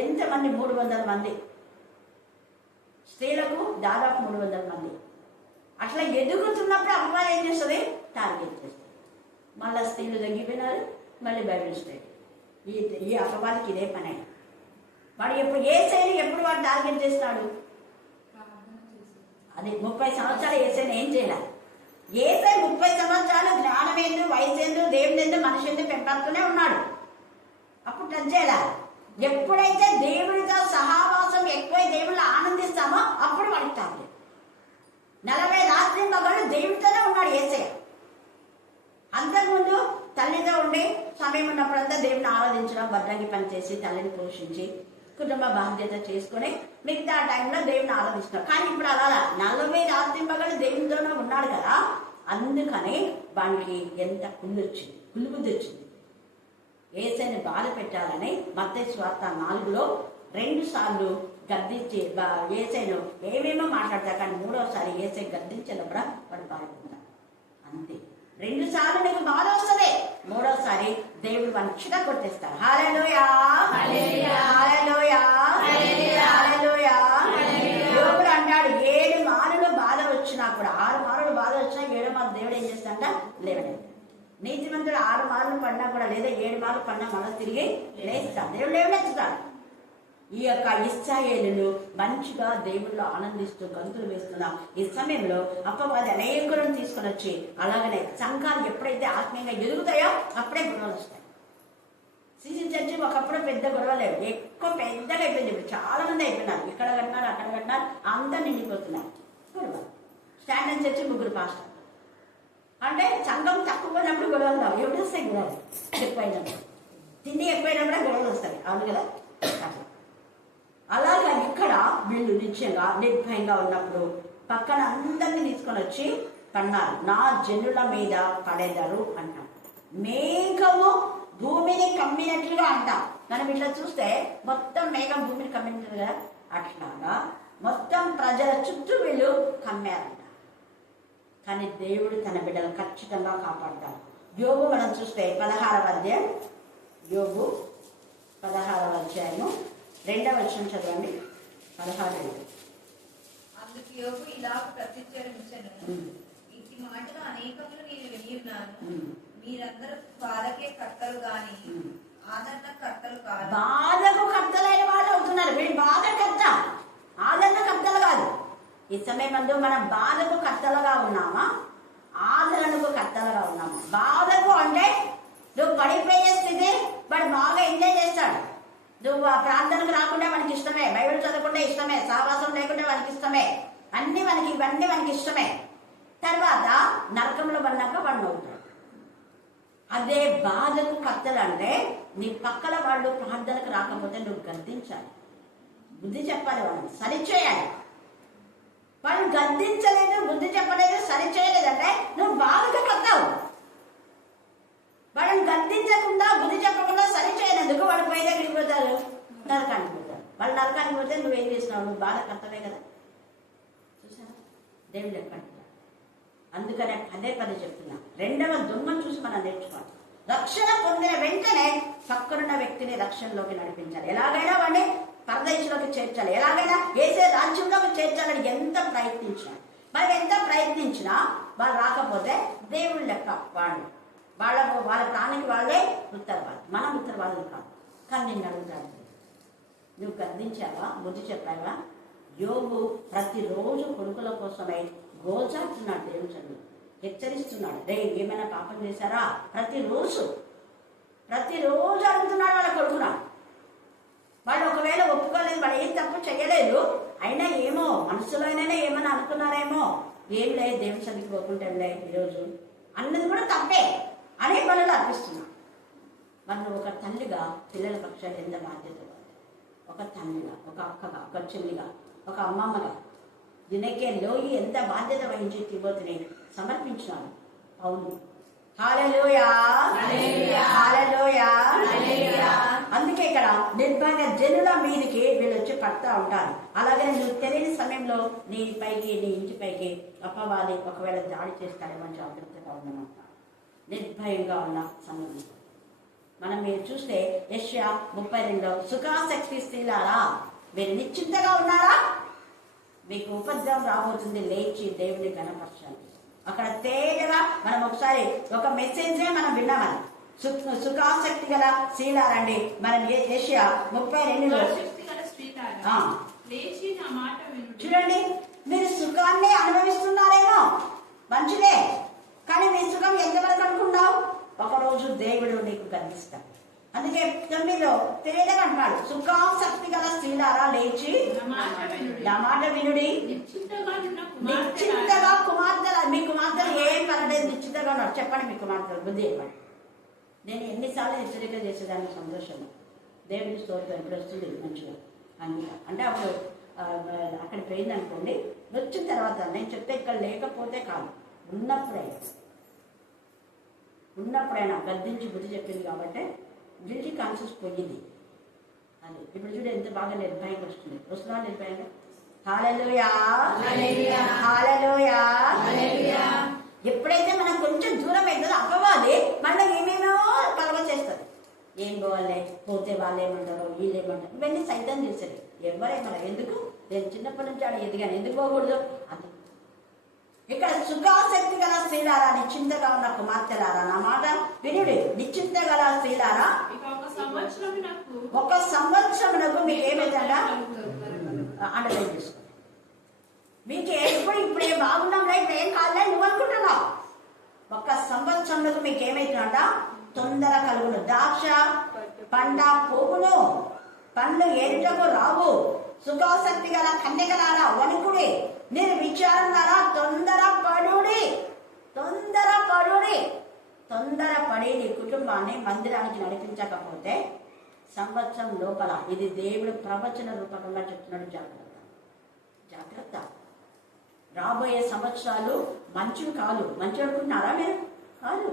ఎంతమంది 300 మంది స్త్రీలకు దాదాపు 300 మంది అట్లా ఎదుగుతున్నప్పుడు అపవాది ఏం చేస్తుంది? టార్గెట్ చేస్తుంది. మళ్ళీ స్త్రీలు తగ్గిపోయినారు, మళ్ళీ బైబిల్ స్టేట్. ఈ అపవాదికి ఇదే పని. వాడు ఏ శైలి ఎప్పుడు వాడు టార్గెట్ చేస్తాడు? అది 30 సంవత్సరాలు ఏసైనా ఏం చేయాలి? ఏసై 30 సంవత్సరాలు జ్ఞానం ఏందు, వయసు ఏందు, దేవుని ఏందు, మనిషి ఏందు పెంపడుతూనే ఉన్నాడు. అప్పుడు టచ్ చేయాలి. ఎప్పుడైతే దేవుడితో సహవాసం ఎక్కువ దేవుళ్ళు ఆనందిస్తామో అప్పుడు వాడికి టార్గెట్. 40 రాత్రి మగళ్ళు దేవుడితోనే ఉన్నాడు ఏసై. అంతకుముందు తల్లితో ఉండి సమయం ఉన్నప్పుడంతా దేవుని ఆరాధించడం, భద్రంగి పనిచేసి తల్లిని పోషించి కుటుంబ బాధ్యత చేసుకొని మిగతా టైంలో దేవుని ఆరాధిస్తున్నారు. కానీ ఇప్పుడు అలా 40 రాత్రింపగలు దేవునితోనే ఉన్నాడు కదా, అందుకని వానికి ఎంత కుళ్ళు బుద్ధి వచ్చింది. యేసయ్యని బాధ పెట్టాలని మత్తయి సువార్త 4లో 2 సార్లు గద్దించి యేసయ్యను ఏమేమో మాట్లాడతారు, కానీ 3వసారి యేసయ్య గద్దించినప్పుడు వాడు బాధపడతాడు. అంతే, 2 సార్లు నీకు బాధ వస్తుంది, 3వసారి దేవుడు వాడిని చిన్న కొట్టేస్తాడు. హల్లెలూయా, హల్లెలూయా, హల్లెలూయా. యోబుడు అంటాడు 7 మారులు బాధ వచ్చినా కూడా, 6 మారులు బాధ వచ్చినా 7 మారులు దేవుడు ఏం చేస్తాడంట, లేవలేదు. నీతిమంతుడు 6 మార్లు పడినా కూడా, లేదా 7 మార్లు పడినా మళ్ళీ తిరిగి లేస్తాడు, దేవుడు లేవనెత్తుతాడు. ఈ యొక్క ఇశ్రాయేలును మంచిగా దేవుళ్ళు ఆనందిస్తూ గంతులు వేస్తున్న ఈ సమయంలో అపవాది అనేకులను తీసుకొని వచ్చి, అలాగనే సంఘాలు ఎప్పుడైతే ఆత్మీయంగా ఎదుగుతాయో అప్పుడే గొడవలు వస్తాయి. సిసి చర్చి ఒకప్పుడు పెద్ద గొడవ లేవు, ఎక్కువ పెద్దగా అయిపోయింది. ఇప్పుడు చాలా మంది అయిపోయినారు, ఇక్కడ కట్టినారు అక్కడ కట్టినారు, అంతా నిండిపోతున్నారు. గొడవ స్టాండర్డ్ చర్చి 3 పాస్టర్ అంటే సంఘం తక్కువ ఉన్నప్పుడు గొడవలు రావు, ఎప్పుడు వస్తాయి గొడవలు? ఎక్కువైనప్పుడు, తిండి ఎక్కువైనప్పుడే గొడవలు వస్తాయి, అవును కదా. అలాగా ఇక్కడ వీళ్ళు నిత్యంగా నిర్భయంగా ఉన్నప్పుడు పక్కన అందరినీ తీసుకొని వచ్చి పన్నారు. నా జనుల మీద పడేదారు అంటాం. మేఘము భూమిని కమ్మినట్లుగా అంటాం. మనం ఇట్లా చూస్తే మొత్తం మేఘం భూమిని కమ్మినట్లు కదా, అట్లాగా మొత్తం ప్రజల చుట్టూ వీళ్ళు కమ్మారంట. కానీ దేవుడు తన బిడ్డలు ఖచ్చితంగా కాపాడతాడు. యోబు మనం చూస్తే 16వ అధ్యాయం, యోబు 16వ అధ్యాయము 2వ వచనం చదవండి. 16. అందుకు యోబు ఇలాగ ప్రత్యుత్తరం ఇచ్చెను, ఇట్టి మాటలు అనేకములు నేను విని ఉన్నాను. మీరందరూ బాధకే కర్తలు గాని ఆదరణ కర్తలు కాదు. బాధకు కర్తలైన వాళ్ళు అవుతున్నారు. వీళ్ళు బాధ కర్త, ఆదరణ కర్తలు కాదు. ఈ సమయంలో మనం బాధకు కర్తలుగా ఉన్నామా, ఆదరణకు కర్తలుగా ఉన్నామా? బాధకు అంటే నువ్వు పడిపోయే స్థితి, వాడు బాగా ఎంజాయ్ చేస్తాడు. నువ్వు ఆ ప్రార్థనకు రాకుండా మనకి ఇష్టమే, బైబిల్ చదవకుండా ఇష్టమే, సావాసం లేకుండా మనకి ఇష్టమే, ఇవన్నీ మనకి ఇష్టమే. తర్వాత నరకంలో పడినాక వాడు నవ్వుతాడు. అదే బాధకు కర్తలు అంటే నీ పక్కల వాళ్ళు ప్రార్థనకు రాకపోతే నువ్వు గద్దించాలి, బుద్ధి చెప్పాలి, వాళ్ళని సరిచేయాలి. వాళ్ళు గద్దించలేదు, బుద్ధి చెప్పలేదు, సరిచేయలేదంటే నువ్వు బాధకు కర్తవు. వాళ్ళని గద్దించకుండా, బుద్ధి చెప్పకుండా సరిచేయనందుకు వాడు పై దగ్గరికి పోతారు, నరకానికి పోతారు. వాళ్ళు నరకానికి పోతే నువ్వేం చేసినావు? నువ్వు బాధ కర్తవే కదా. చూసారా, దేవుడు ఎక్కడ. అందుకనే పదే చెప్తున్నా, 2వ దొంగను చూసి మనం నేర్చుకోవాలి. రక్షణ పొందిన వెంటనే పక్కనున్న వ్యక్తిని రక్షణలోకి నడిపించాలి, ఎలాగైనా వాడిని పరదేశంలోకి చేర్చాలి, ఎలాగైనా యేసే రాజ్యంలోకి చేర్చాలని ఎంత ప్రయత్నించినా, మనం ఎంత ప్రయత్నించినా వాళ్ళు రాకపోతే దేవుడు లెక్క. వాళ్ళ ప్రాణికి వాళ్ళే ఉత్తరవాదు, మనం ఉత్తరవాదులు కాదు. కానీ నిన్ను అడుగుతాడు, నువ్వు గద్దించావా, బుద్ధి చెప్పావా? యోబు ప్రతిరోజు కొడుకుల కోసమై గోజాడుతున్నాడు, దేవుడు హెచ్చరిస్తున్నాడు. ఏమైనా పాపం చేశారా? ప్రతిరోజు అడుగుతున్నాడు వాళ్ళ కొడుకున. వాళ్ళు ఒకవేళ ఒప్పుకోలేదు, వాళ్ళు ఏం తప్పు చేయలేదు, అయినా ఏమో మనసులోనైనా ఏమైనా అనుకున్నారేమో, ఏం లేదు దేవుని సన్నిధికి పోకుంటే ఈరోజు అన్నది కూడా తప్పే అనే పనులు అర్పిస్తున్నాం. మనం ఒక తల్లిగా పిల్లల పక్షాలు ఎంత బాధ్యత, ఒక తల్లిగా, ఒక అక్కగా, ఒక చెల్లిగా, ఒక అమ్మమ్మగా దీనికే లోయి ఎంత బాధ్యత వహించి తిమోతిని సమర్పించినాడు పౌలు. హల్లెలూయా, హల్లెలూయా. అందుకే ఇక్కడ నిర్భయంగా జనుల మీదకి వీళ్ళు వచ్చి పడతా ఉంటారు. అలాగే నువ్వు తెలియని సమయంలో నీ ఇంటిపైకి అపవాది ఒకవేళ దాడి చేస్తాడేమో జాగ్రత్తగా ఉండమంట. నిర్భయంగా ఉన్న సమయం మనం మీరు చూస్తే యెషయా 32లో సుఖాసక్తి స్త్రీలారా మీరు నిశ్చింతగా ఉన్నారా? మీకు ఉపద్రవం రాబోతుంది, లేచి దేవుని గణపరచాలి. అక్కడ తేజగా మనం ఒకసారి ఒక మెసేజే మనం విన్నామని, సుఖాసక్తి గల స్త్రీలారండి. మనం యెషయా 32లో చూడండి, మీరు సుఖాన్ని అనుభవిస్తున్నారేమో, మంచిదే. కానీ నీ సుఖం ఎంతవరకు అనుకున్నావు? ఒకరోజు దేవుడు నీకు గర్విస్తాడు. అందుకే 9లో తేజగా అంటాడు, సుఖాసక్తి గల స్త్రీలారా లేచి నా మాట వినుడి. నిశ్చింతగా కుమార్తెలు, మీ కుమార్తెలు ఏం పర్లేదు, నిశ్చింతగా ఉన్నారు. చెప్పండి మీ కుమార్తెలు బుద్ధి చెప్పండి. నేను ఎన్నిసార్లు హెచ్చరిక చేసేదాన్ని సంతోషం. దేవుని స్తోత్రం ఇప్పుడు వస్తుంది మంచిగా అంటే అప్పుడు అక్కడ పోయింది అనుకోండి, వచ్చిన తర్వాత నేను చెప్తే ఇక్కడ లేకపోతే కాదు, ఉన్నప్పుడైనా గద్దించి బుద్ధి చెప్పింది కాబట్టి గిల్టీ కాన్షియస్ పోయింది. అది ఇప్పుడు చూడు ఎంత బాగా నిర్భయంగా వస్తున్నా నిర్భయంగా. హల్లెలూయా హల్లెలూయా హల్లెలూయా. ఎప్పుడైతే మనం కొంచెం దూరం అవుతుందో అవ్వాలి మళ్ళీ ఏమేమో కలవ చేస్తుంది. ఏం పోవాలి, పోతే వాళ్ళు ఏమంటారు, వీళ్ళు ఏమంటారు, ఇవన్నీ సైతం తెలిసేది. ఎవరేమన్నా ఎందుకు, నేను చిన్నప్పటి నుంచి ఆడ ఎదిగాను, ఎందుకు పోకూడదు అది. ఇక్కడ సుఖాసక్తి గల స్త్రీలారా, నిశ్చింతగా ఉన్న కుమార్తెలారా, నా మాట వినుడి. నిశ్చింత గల స్త్రీలారా, ఒక సంవత్సరమునకు మీకు ఏమైందంట అండర్లైన్ చేసుకోండి. మీకు ఇప్పుడు ఏం బాగున్నాం ఇప్పుడు ఏం కాదులే నువ్వు అనుకుంటున్నావు. ఒక సంవత్సరంలో మీకు ఏమైతుందంట తొందర కలుగును. ద్రాక్ష పండ పోగును, పండ్లు ఏరుటకు రావు. సుఖాసక్తి గల కన్యకలారా వణుకుడి, మీరు విచారణారా తొందరపడి నీ కుటుంబాన్ని మందిరానికి నడిపించకపోతే సంవత్సరం లోపల, ఇది దేవుడు ప్రవచన రూపకంగా చెప్తున్నాడు, జాగ్రత్త. రాబోయే సంవత్సరాలు మంచివి కాదు. మంచి అనుకుంటున్నారా మీరు? కాదు.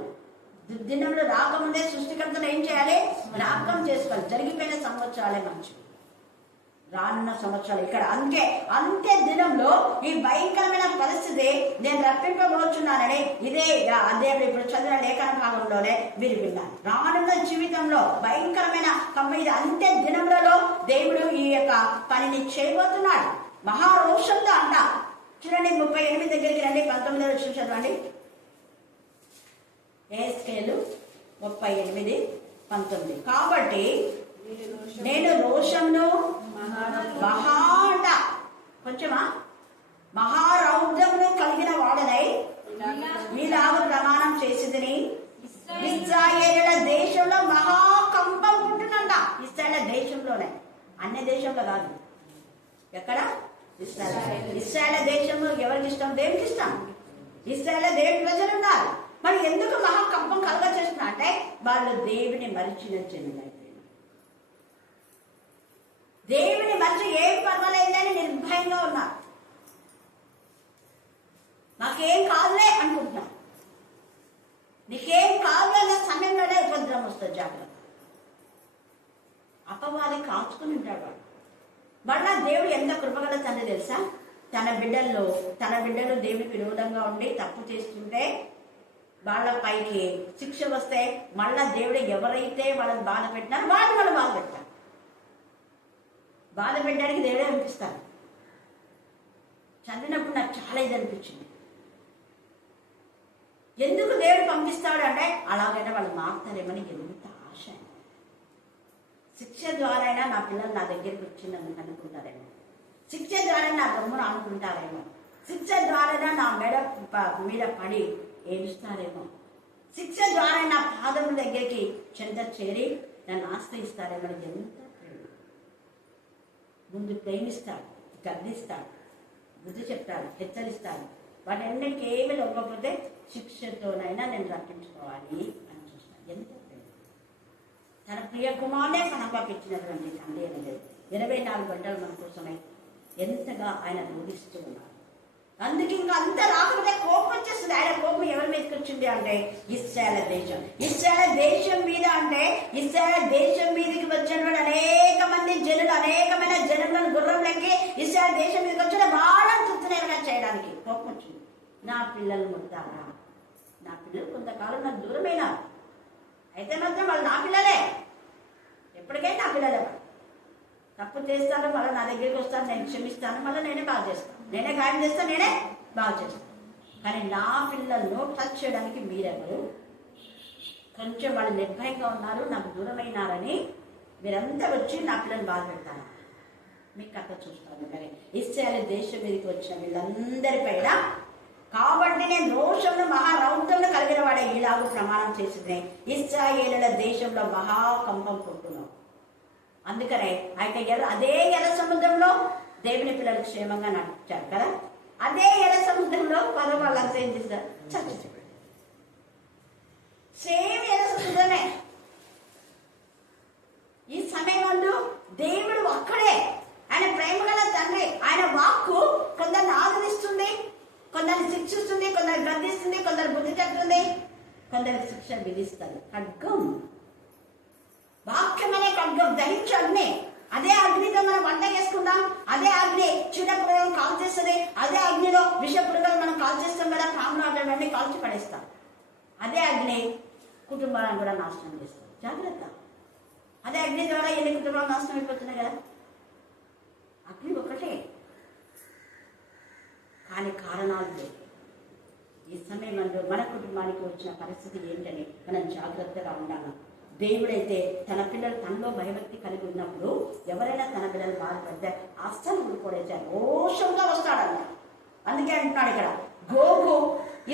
దినంలో రాకముందే సృష్టికర్తలు ఏం చేయాలి, జ్ఞాపకం చేసుకోవాలి. జరిగిపోయిన సంవత్సరాలే మంచివి, రానున్న సంవత్సరాలు ఇక్కడ అంతే దినంలో ఈ భయంకరమైన పరిస్థితి నేను రప్పింపబోచున్నానని అదే ఇప్పుడు చదివిన లేఖన భాగంలోనే మీరు విన్నారు. రానున్న జీవితంలో భయంకరమైన ఇది అంత్య దినములలో దేవుడు ఈ యొక్క పనిని చేయబోతున్నాడు మహారోషంతో అంట. చూడండి 38 దగ్గరికి రండి, 19వ వచనం చదవండి. యెహెజ్కేలు 38:19. కాబట్టి నేను రోషంను కొంచెమా మహారౌద్రమును కలిగిన వాడనై మీలాగా ప్రమాణం చేసిందని ఇశ్రాయేలుల దేశంలో మహాకంపం పుట్టినంట. ఇశ్రాయేలు దేశంలోనే, అన్ని దేశంలో కాదు. ఎక్కడ? ఇశ్రాయేలు దేశంలో ఎవరికి ఇష్టం? దేవునికి ఇష్టం. ఇశ్రాయేలు దేవుని ప్రజలు ఉన్నారు. మరి ఎందుకు మహాకంపం కలగ చేస్తున్నా అంటే వాళ్ళు దేవుని మరిచిన జనులైతే, దేవుని మరిచి ఏం పర్వాలేదని నిర్భయంగా ఉన్నారు. నాకేం కాదులే అనుకుంటున్నాను. నీకేం కాదు అన్న సమయంలోనే ఉపద్రవం వస్తుంది. జాగ్రత్త. అపవాది కాచుకుని ఉంటాడు వాడు. మళ్ళా దేవుడు ఎంత కృపగల తండ్రి తెలుసా? తన బిడ్డలు దేవునికి విరోధంగా ఉండి తప్పు చేస్తుంటే వాళ్ళ పైకి శిక్ష వస్తే మళ్ళా దేవుడు ఎవరైతే వాళ్ళని బాధ పెట్టినారో వాళ్ళు బాధ పెట్టారు. బాధ పెట్టడానికి దేవుడే అనిపిస్తాడు. చదివినప్పుడు నాకు చాలా ఇది అనిపించింది. ఎందుకు దేవుడు పంపిస్తాడు అంటే అలాగైనా వాళ్ళు మారుతారేమని ఎంత ఆశ. శిక్ష ద్వారా నా పిల్లలు నా దగ్గరికి వచ్చిందని అనుకుంటారేమో, శిక్ష ద్వారా నా దమ్మును అనుకుంటారేమో, శిక్ష ద్వారా నా మీద పడి ఏడుస్తారేమో, శిక్ష ద్వారా నా పాదముల దగ్గరికి చెంత చేరి నన్ను ఆశ్రయిస్తారేమో. ఎంత ప్రేమ! ముందు ప్రేమిస్తాడు, గద్దిస్తాడు, బుద్ధి చెప్తాడు, హెచ్చరిస్తాడు. వాటన్నిటికీ ఏమి లేకపోతే శిక్షతోనైనా నేను రక్షించుకోవాలి అని చూస్తాను. ఎంత ప్రేమ! తన ప్రియ కుమారుడే కనపపించినటువంటి తండ్రి అనేది 24 గంటలు మన కోసమై ఎంతగా ఆయన బోధిస్తూ ఉన్నారు. అందుకే ఇంకా అంత రాకపోతే కోపం వచ్చేస్తుంది. ఆయన కోపం ఎవరి మీదకి వచ్చింది అంటే ఇశ్రాయేలు దేశం. ఇశ్రాయేలు దేశం మీద అంటే ఇశ్రాయేలు దేశం మీదకి వచ్చినటువంటి అనేకమైన జనులను గుర్రం లెక్కి ఇశ్రాయేలు దేశం మీదకి వచ్చిన వాళ్ళని తృప్తినేరుగా చేయడానికి కోపం వచ్చింది. నా పిల్లలు ముద్దారా, నా పిల్లలు కొంతకాలం నాకు దూరమైనా అయితే మాత్రం వాళ్ళు నా పిల్లలే, ఎప్పటికైనా నా పిల్లలే. తప్పు చేస్తాను, మళ్ళీ నా దగ్గరికి వస్తాను, నేను క్షమిస్తాను, మళ్ళీ నేనే బాగా చేస్తాను, నేనే గాయం చేస్తాను, నేనే బాగా చేస్తాను. కానీ నా పిల్లలను టచ్ చేయడానికి మీరెవరు? కొంచెం వాళ్ళు నిర్భయంగా ఉన్నారు, నాకు దూరమైనారని మీరంతా వచ్చి నా పిల్లల్ని బాధ పెడతాను. మీకు కథ చూస్తాను. ఇశ్రాయేలు దేశం మీదకి వచ్చిన వీళ్ళందరిపైన కాబట్టి నేను రోషంలో మహారౌద్రంలో కలిగిన వాడే ఈలాగు ప్రమాణం చేసింది. ఇశ్రాయేలుల దేశంలో మహాకంపం పుట్టును. అందుకనే అదే ఎర్ర సముద్రంలో దేవుని పిల్లలు క్షేమంగా నడిచారు కదా. అదే ఎర్ర సముద్రంలో వాళ్ళంతా ఏం చేశారు? చచ్చిపోయారు. సేమ్ ఎర్ర సముద్రమే. ఈ సమయంలో దేవుడు ఒక్కడే. ఆయన ప్రేమ గల తండ్రి. ఆయన వాక్కు కొందరిని ఆదరిస్తుంది, కొందరిని శిక్షిస్తుంది, కొందరు గద్దిస్తుంది, కొందరు బుద్ధి చెప్తుంది, కొందరికి శిక్ష విధిస్తుంది. ఖడ్గం, వాక్యం అనే ఖడ్గం ధరించి అగ్ని. అదే అగ్నితో మనం వంట చేసుకుంటాం, అదే అగ్ని చిన్న పురుగులను కాల్ చేస్తుంది, అదే అగ్నిలో విష పురుగులు మనం కాల్ చేస్తాం కదా, పాములు అటువంటి కాల్చి పడేస్తాం. అదే అగ్ని కుటుంబాలను కూడా నాశనం చేస్తాం. జాగ్రత్త. అదే అగ్ని ద్వారా ఎన్ని కుటుంబాలు నాశనం అయిపోతున్నాయి కదా. అగ్ని ఒకటే, కానీ కారణాలు లేవు. ఈ సమయంలో మన కుటుంబానికి వచ్చిన పరిస్థితి ఏంటని మనం జాగ్రత్తగా ఉండాలి. దేవుడైతే తన పిల్లలు తనలో భయభక్తి కలిగి ఉన్నప్పుడు ఎవరైనా తన పిల్లలు బాధపడితే అస్సలు ఊరుకోడైతే రోషంగా వస్తాడన్న. అందుకే అంటున్నాడు ఇక్కడ, గోగు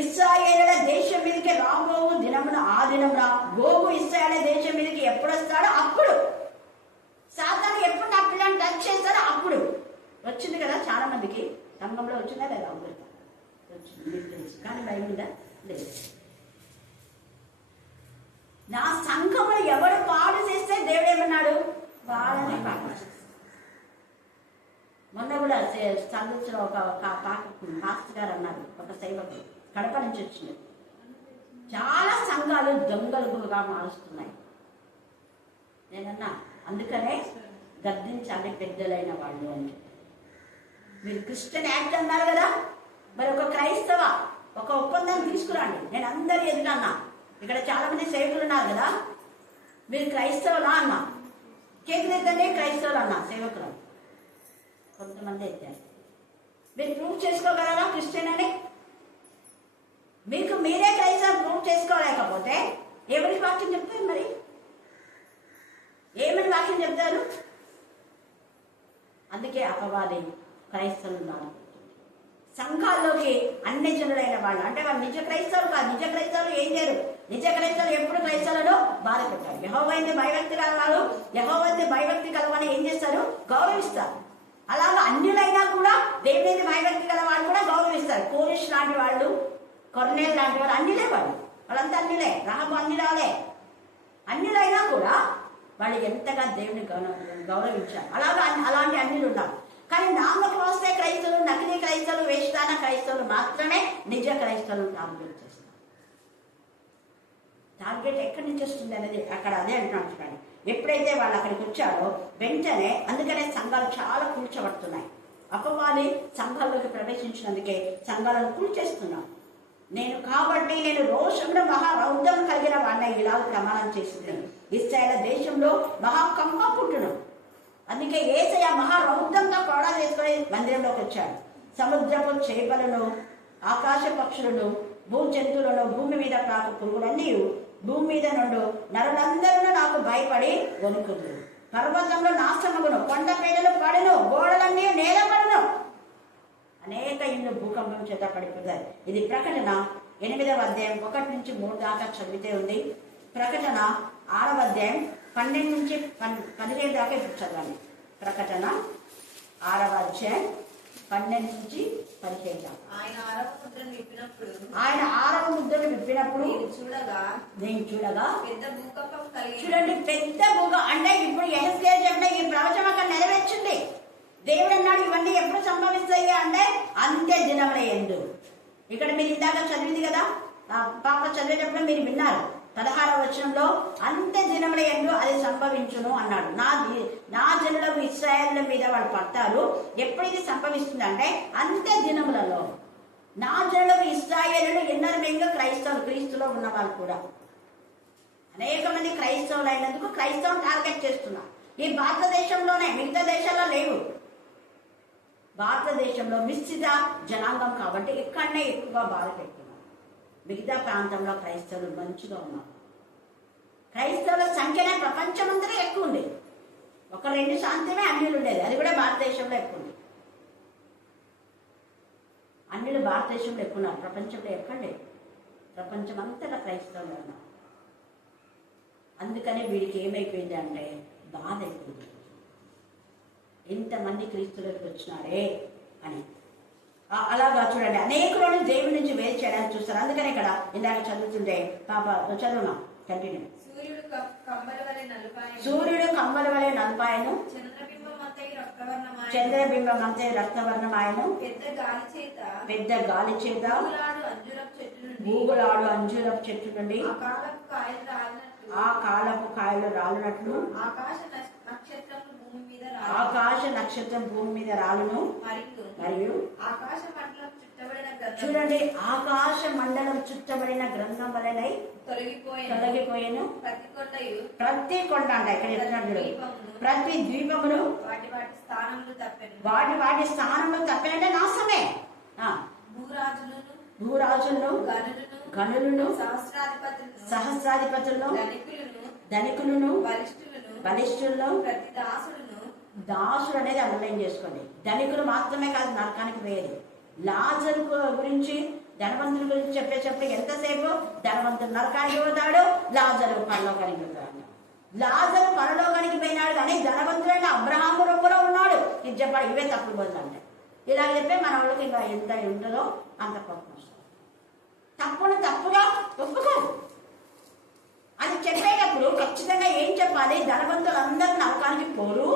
ఇశ్రాయేలుల దేశం మీదకి రాబోవు దినమున ఆ దినమున గోగు ఇశ్రాయేలు దేశం మీదకి ఎప్పుడు వస్తాడో అప్పుడు. సాతాను ఎప్పుడు నా పిల్లల్ని టచ్ చేస్తాడో అప్పుడు. వచ్చింది కదా చాలా మందికి, సంఘంలో వచ్చిందా లేదా? అమృత వచ్చింది, మీకు తెలుసు. కానీ భయం ఉందా? లేదు. నా సంఘంలో ఎవరు పాడు చేస్తే దేవుడు ఏమన్నాడు? వాళ్ళని పాడు. మొన్న కూడా సంఘంలో ఒక మాస్టర్ గారు అన్నారు, ఒక సేవకుడు కడప నుంచి వచ్చింది. చాలా సంఘాలు దొంగలుగా మారుస్తున్నాయి. నేనన్నా అందుకనే గద్దించాలి పెద్దలైన వాళ్ళు అని. మీరు క్రిస్టియన్ యాక్ట్ అన్నారు కదా, మరి ఒక క్రైస్తవ ఒక ఒప్పందాన్ని తీసుకురండి. నేను అందరి ఎదురన్నా, ఇక్కడ చాలా మంది సేవకులు ఉన్నారు కదా, మీరు క్రైస్తవులా అన్నా, చేతులెత్తండి క్రైస్తవులు అన్నా, సేవకులు కొంతమంది ఎత్తారు. మీరు ప్రూవ్ చేసుకోగలరా క్రిస్టియన్ అని? మీకు మీరే క్రైస్తవం ప్రూవ్ చేసుకోలేకపోతే ఎవరికి వాక్యం చెప్తారు? మరి ఏమని వాక్యం చెప్తారు? అందుకే అపవాది క్రైస్తవులు సంఘాల్లోకి అన్ని జనులైన వాళ్ళు, అంటే వాళ్ళు నిజ క్రైస్తవులు కాదు. నిజ క్రైస్తవులు ఏం చేయరు. నిజ క్రైస్తవులు ఎప్పుడు క్రైస్తవులను బాధ పెట్టారు. యెహోవాయందు భయభక్తి కలవారు, యెహోవాయందు భయభక్తి కలవాలని ఏం చేస్తారు? గౌరవిస్తారు. అలాగా అన్యులైనా కూడా దేవుని భయభక్తి కలవాళ్ళు కూడా గౌరవిస్తారు. కోరిష్ లాంటి వాళ్ళు, కొర్నేల్ లాంటి వాళ్ళు అన్యులే. వాళ్ళంతా అన్యులే. రాహబు అన్యురాలే. అన్యులైనా కూడా వాళ్ళు ఎంతగా దేవుని గౌరవించారు. అలాంటి అన్యులు ఉన్నారు. కానీ నామకు వస్తే క్రైస్తవులు, నకిలీ క్రైస్తవులు, వేషధాన క్రైస్తవులు మాత్రమే నిజ క్రైస్తవులు టార్గెట్ చేస్తారు. టార్గెట్ ఎక్కడి నుంచి వస్తుంది అనేది అక్కడ అదే అంటున్నాను. కానీ ఎప్పుడైతే వాళ్ళు అక్కడికి వచ్చారో వెంటనే, అందుకనే సంఘాలు చాలా కూల్చబడుతున్నాయి. అపవాది సంఘాల్లోకి ప్రవేశించినందుకే సంఘాలను కూల్చేస్తున్నాను. నేను రోషంలో మహారౌద్రం కలిగిన వాడిని ఇలా ప్రమాణం చేసింది. ఇశ్రాయేలు దేశంలో మహాకంప పుట్టును. అందుకే యేసయ్య మహారౌద్రంగా కోడా చేసుకుని మందిరంలోకి వచ్చాడు. సముద్రపు చేపలను, ఆకాశ పక్షులను, భూ జంతువులను, భూమి మీద నాకు పురుగులన్నీ భూమి మీద నుండి నరులందరూ నాకు భయపడి వణుకుదు. పర్వతంలో నాశనమును, కొండ పేడలు పడును, గోడలన్నీ నేలపడును. అనేక ఇళ్ళు భూకంపం చేత పడిపోతాయి. ఇది ప్రకటన 8వ అధ్యాయం 1 నుంచి 3 దాకా చదివితే ఉంది. ప్రకటన 6వ అధ్యాయం 12 నుంచి 17 దాకా ఇప్పుడు చదవండి. ప్రకటన 6వ అధ్యాయం 12 నుంచి 17 దాకా. ఆయన 6వ ముద్రను విప్పినప్పుడు నేను చూడగా పెద్ద భూకంపం కలిగి, చూడండి పెద్ద భూకంపం. అంటే ఇప్పుడు యెహెజ్కేలు చెప్పిన ఈ ప్రవచనం అక్కడ నెరవేర్చింది. దేవుడు అన్నాడు ఇవన్నీ ఎప్పుడు సంభవిస్తాయి అంటే అంత్య దినముల యందు. ఇక్కడ మీరు ఇందాక చదివింది కదా, పాప చదివేటప్పుడు మీరు విన్నారు 16వ వచనంలో, అంత్య దినముల యందు అది సంభవించును అన్నాడు. నా జనులకు ఇశ్రాయేలుల మీద వాళ్ళు పడతారు. ఎప్పుడు ఇది సంభవిస్తుంది అంటే అంత్య దినములలో. నా జనులకు ఇశ్రాయేలులు ఎన్నరమేంగా క్రైస్తవులు, క్రీస్తులో ఉన్న వాళ్ళు కూడా అనేక మంది క్రైస్తవులు అయినందుకు క్రైస్తవం టార్గెట్ చేస్తున్నారు. ఈ భారతదేశంలోనే, మిగతా దేశాల్లో లేవు. భారతదేశంలో మిశ్రిత జనాంగం కాబట్టి ఇక్కడనే ఎక్కువగా బాధ పెడుతున్నారు. మిగతా ప్రాంతంలో క్రైస్తవులు మంచిగా ఉన్నారు. క్రైస్తవుల సంఖ్యనే ప్రపంచమంతా ఎక్కువ ఉండేది. 1-2 శాంతమే అన్యులు ఉండేది. అది కూడా భారతదేశంలో ఎక్కువ ఉంది. అన్యులు భారతదేశంలో ఎక్కువ ఉన్నారు, ప్రపంచంలో ఎక్కడ లేదు. ప్రపంచం అంతటా క్రైస్తవులు ఉన్నారు. అందుకనే వీడికి ఏమైపోయింది అంటే బాధ అయిపోయింది. ఎంతమంది క్రీస్తులకు వచ్చినారే అని. అలాగా చూడండి, అనేకులను దేవుడి నుంచి వేరు చేయడానికి చూస్తారు. అందుకనే ఇక్కడ ఇందాక చదువుతుంటే పాప చదువునా కంటిన్యూ. సూర్యుడు కంబలి వలె నలుపాయెను. సూర్యుడు కంబలి వలె నలుపాయను. చంద్రబింబమంతయు రక్తవర్ణమాయెను. చంద్రబింబమంతే రక్తవర్ణమాయను. పెద్ద గాలి చేత ఊగులాడు అంజూరపు చెట్టు నుండి ఆ కాలపు కాయలు రాలినట్లు ఆకాశ నక్షత్రం భూమి మీద రాలును. మరియు చూడండి, ఆకాశ మండలం చుట్టబడిన గ్రంథం వలెనై తొలగిపోయాను. ప్రతి కొండ అంటే ఇక్కడ చెప్తున్నాడు, ప్రతి ద్వీపమును వాటి వాటి స్థానంలో తప్పినంటే నాశమే. భూరాజులను గనులను సహస్రాధిపతులను ధనికులను బలిష్ఠులను దాసుడు అనేది అండర్లైన్ చేసుకోండి. ధనికులు మాత్రమే కాదు నరకానికి పోయేది. లాజరు గురించి ధనవంతుల గురించి చెప్పేటప్పుడు ఎంతసేపు ధనవంతుడు నరకానికి పోతాడు, లాజరు పరలోకానికి పోతాడు. లాజరు పరలోకానికి పోయినాడు కానీ ధనవంతుడైన అబ్రహాము రొమ్ములో ఉన్నాడు. ఇది చెప్పాడు, ఇవే తప్పుడు బదులు అంటే ఇలా చెప్పే మన వాళ్ళకి ఇంకా ఎంత ఉంటుందో అంత కోపం వస్తుంది. తప్పును తప్పుగా ఒప్పుకోదు. అది చెప్పేటప్పుడు ఖచ్చితంగా ఏం చెప్పాలి? ధనవంతులందరూ నరకానికి పోరు,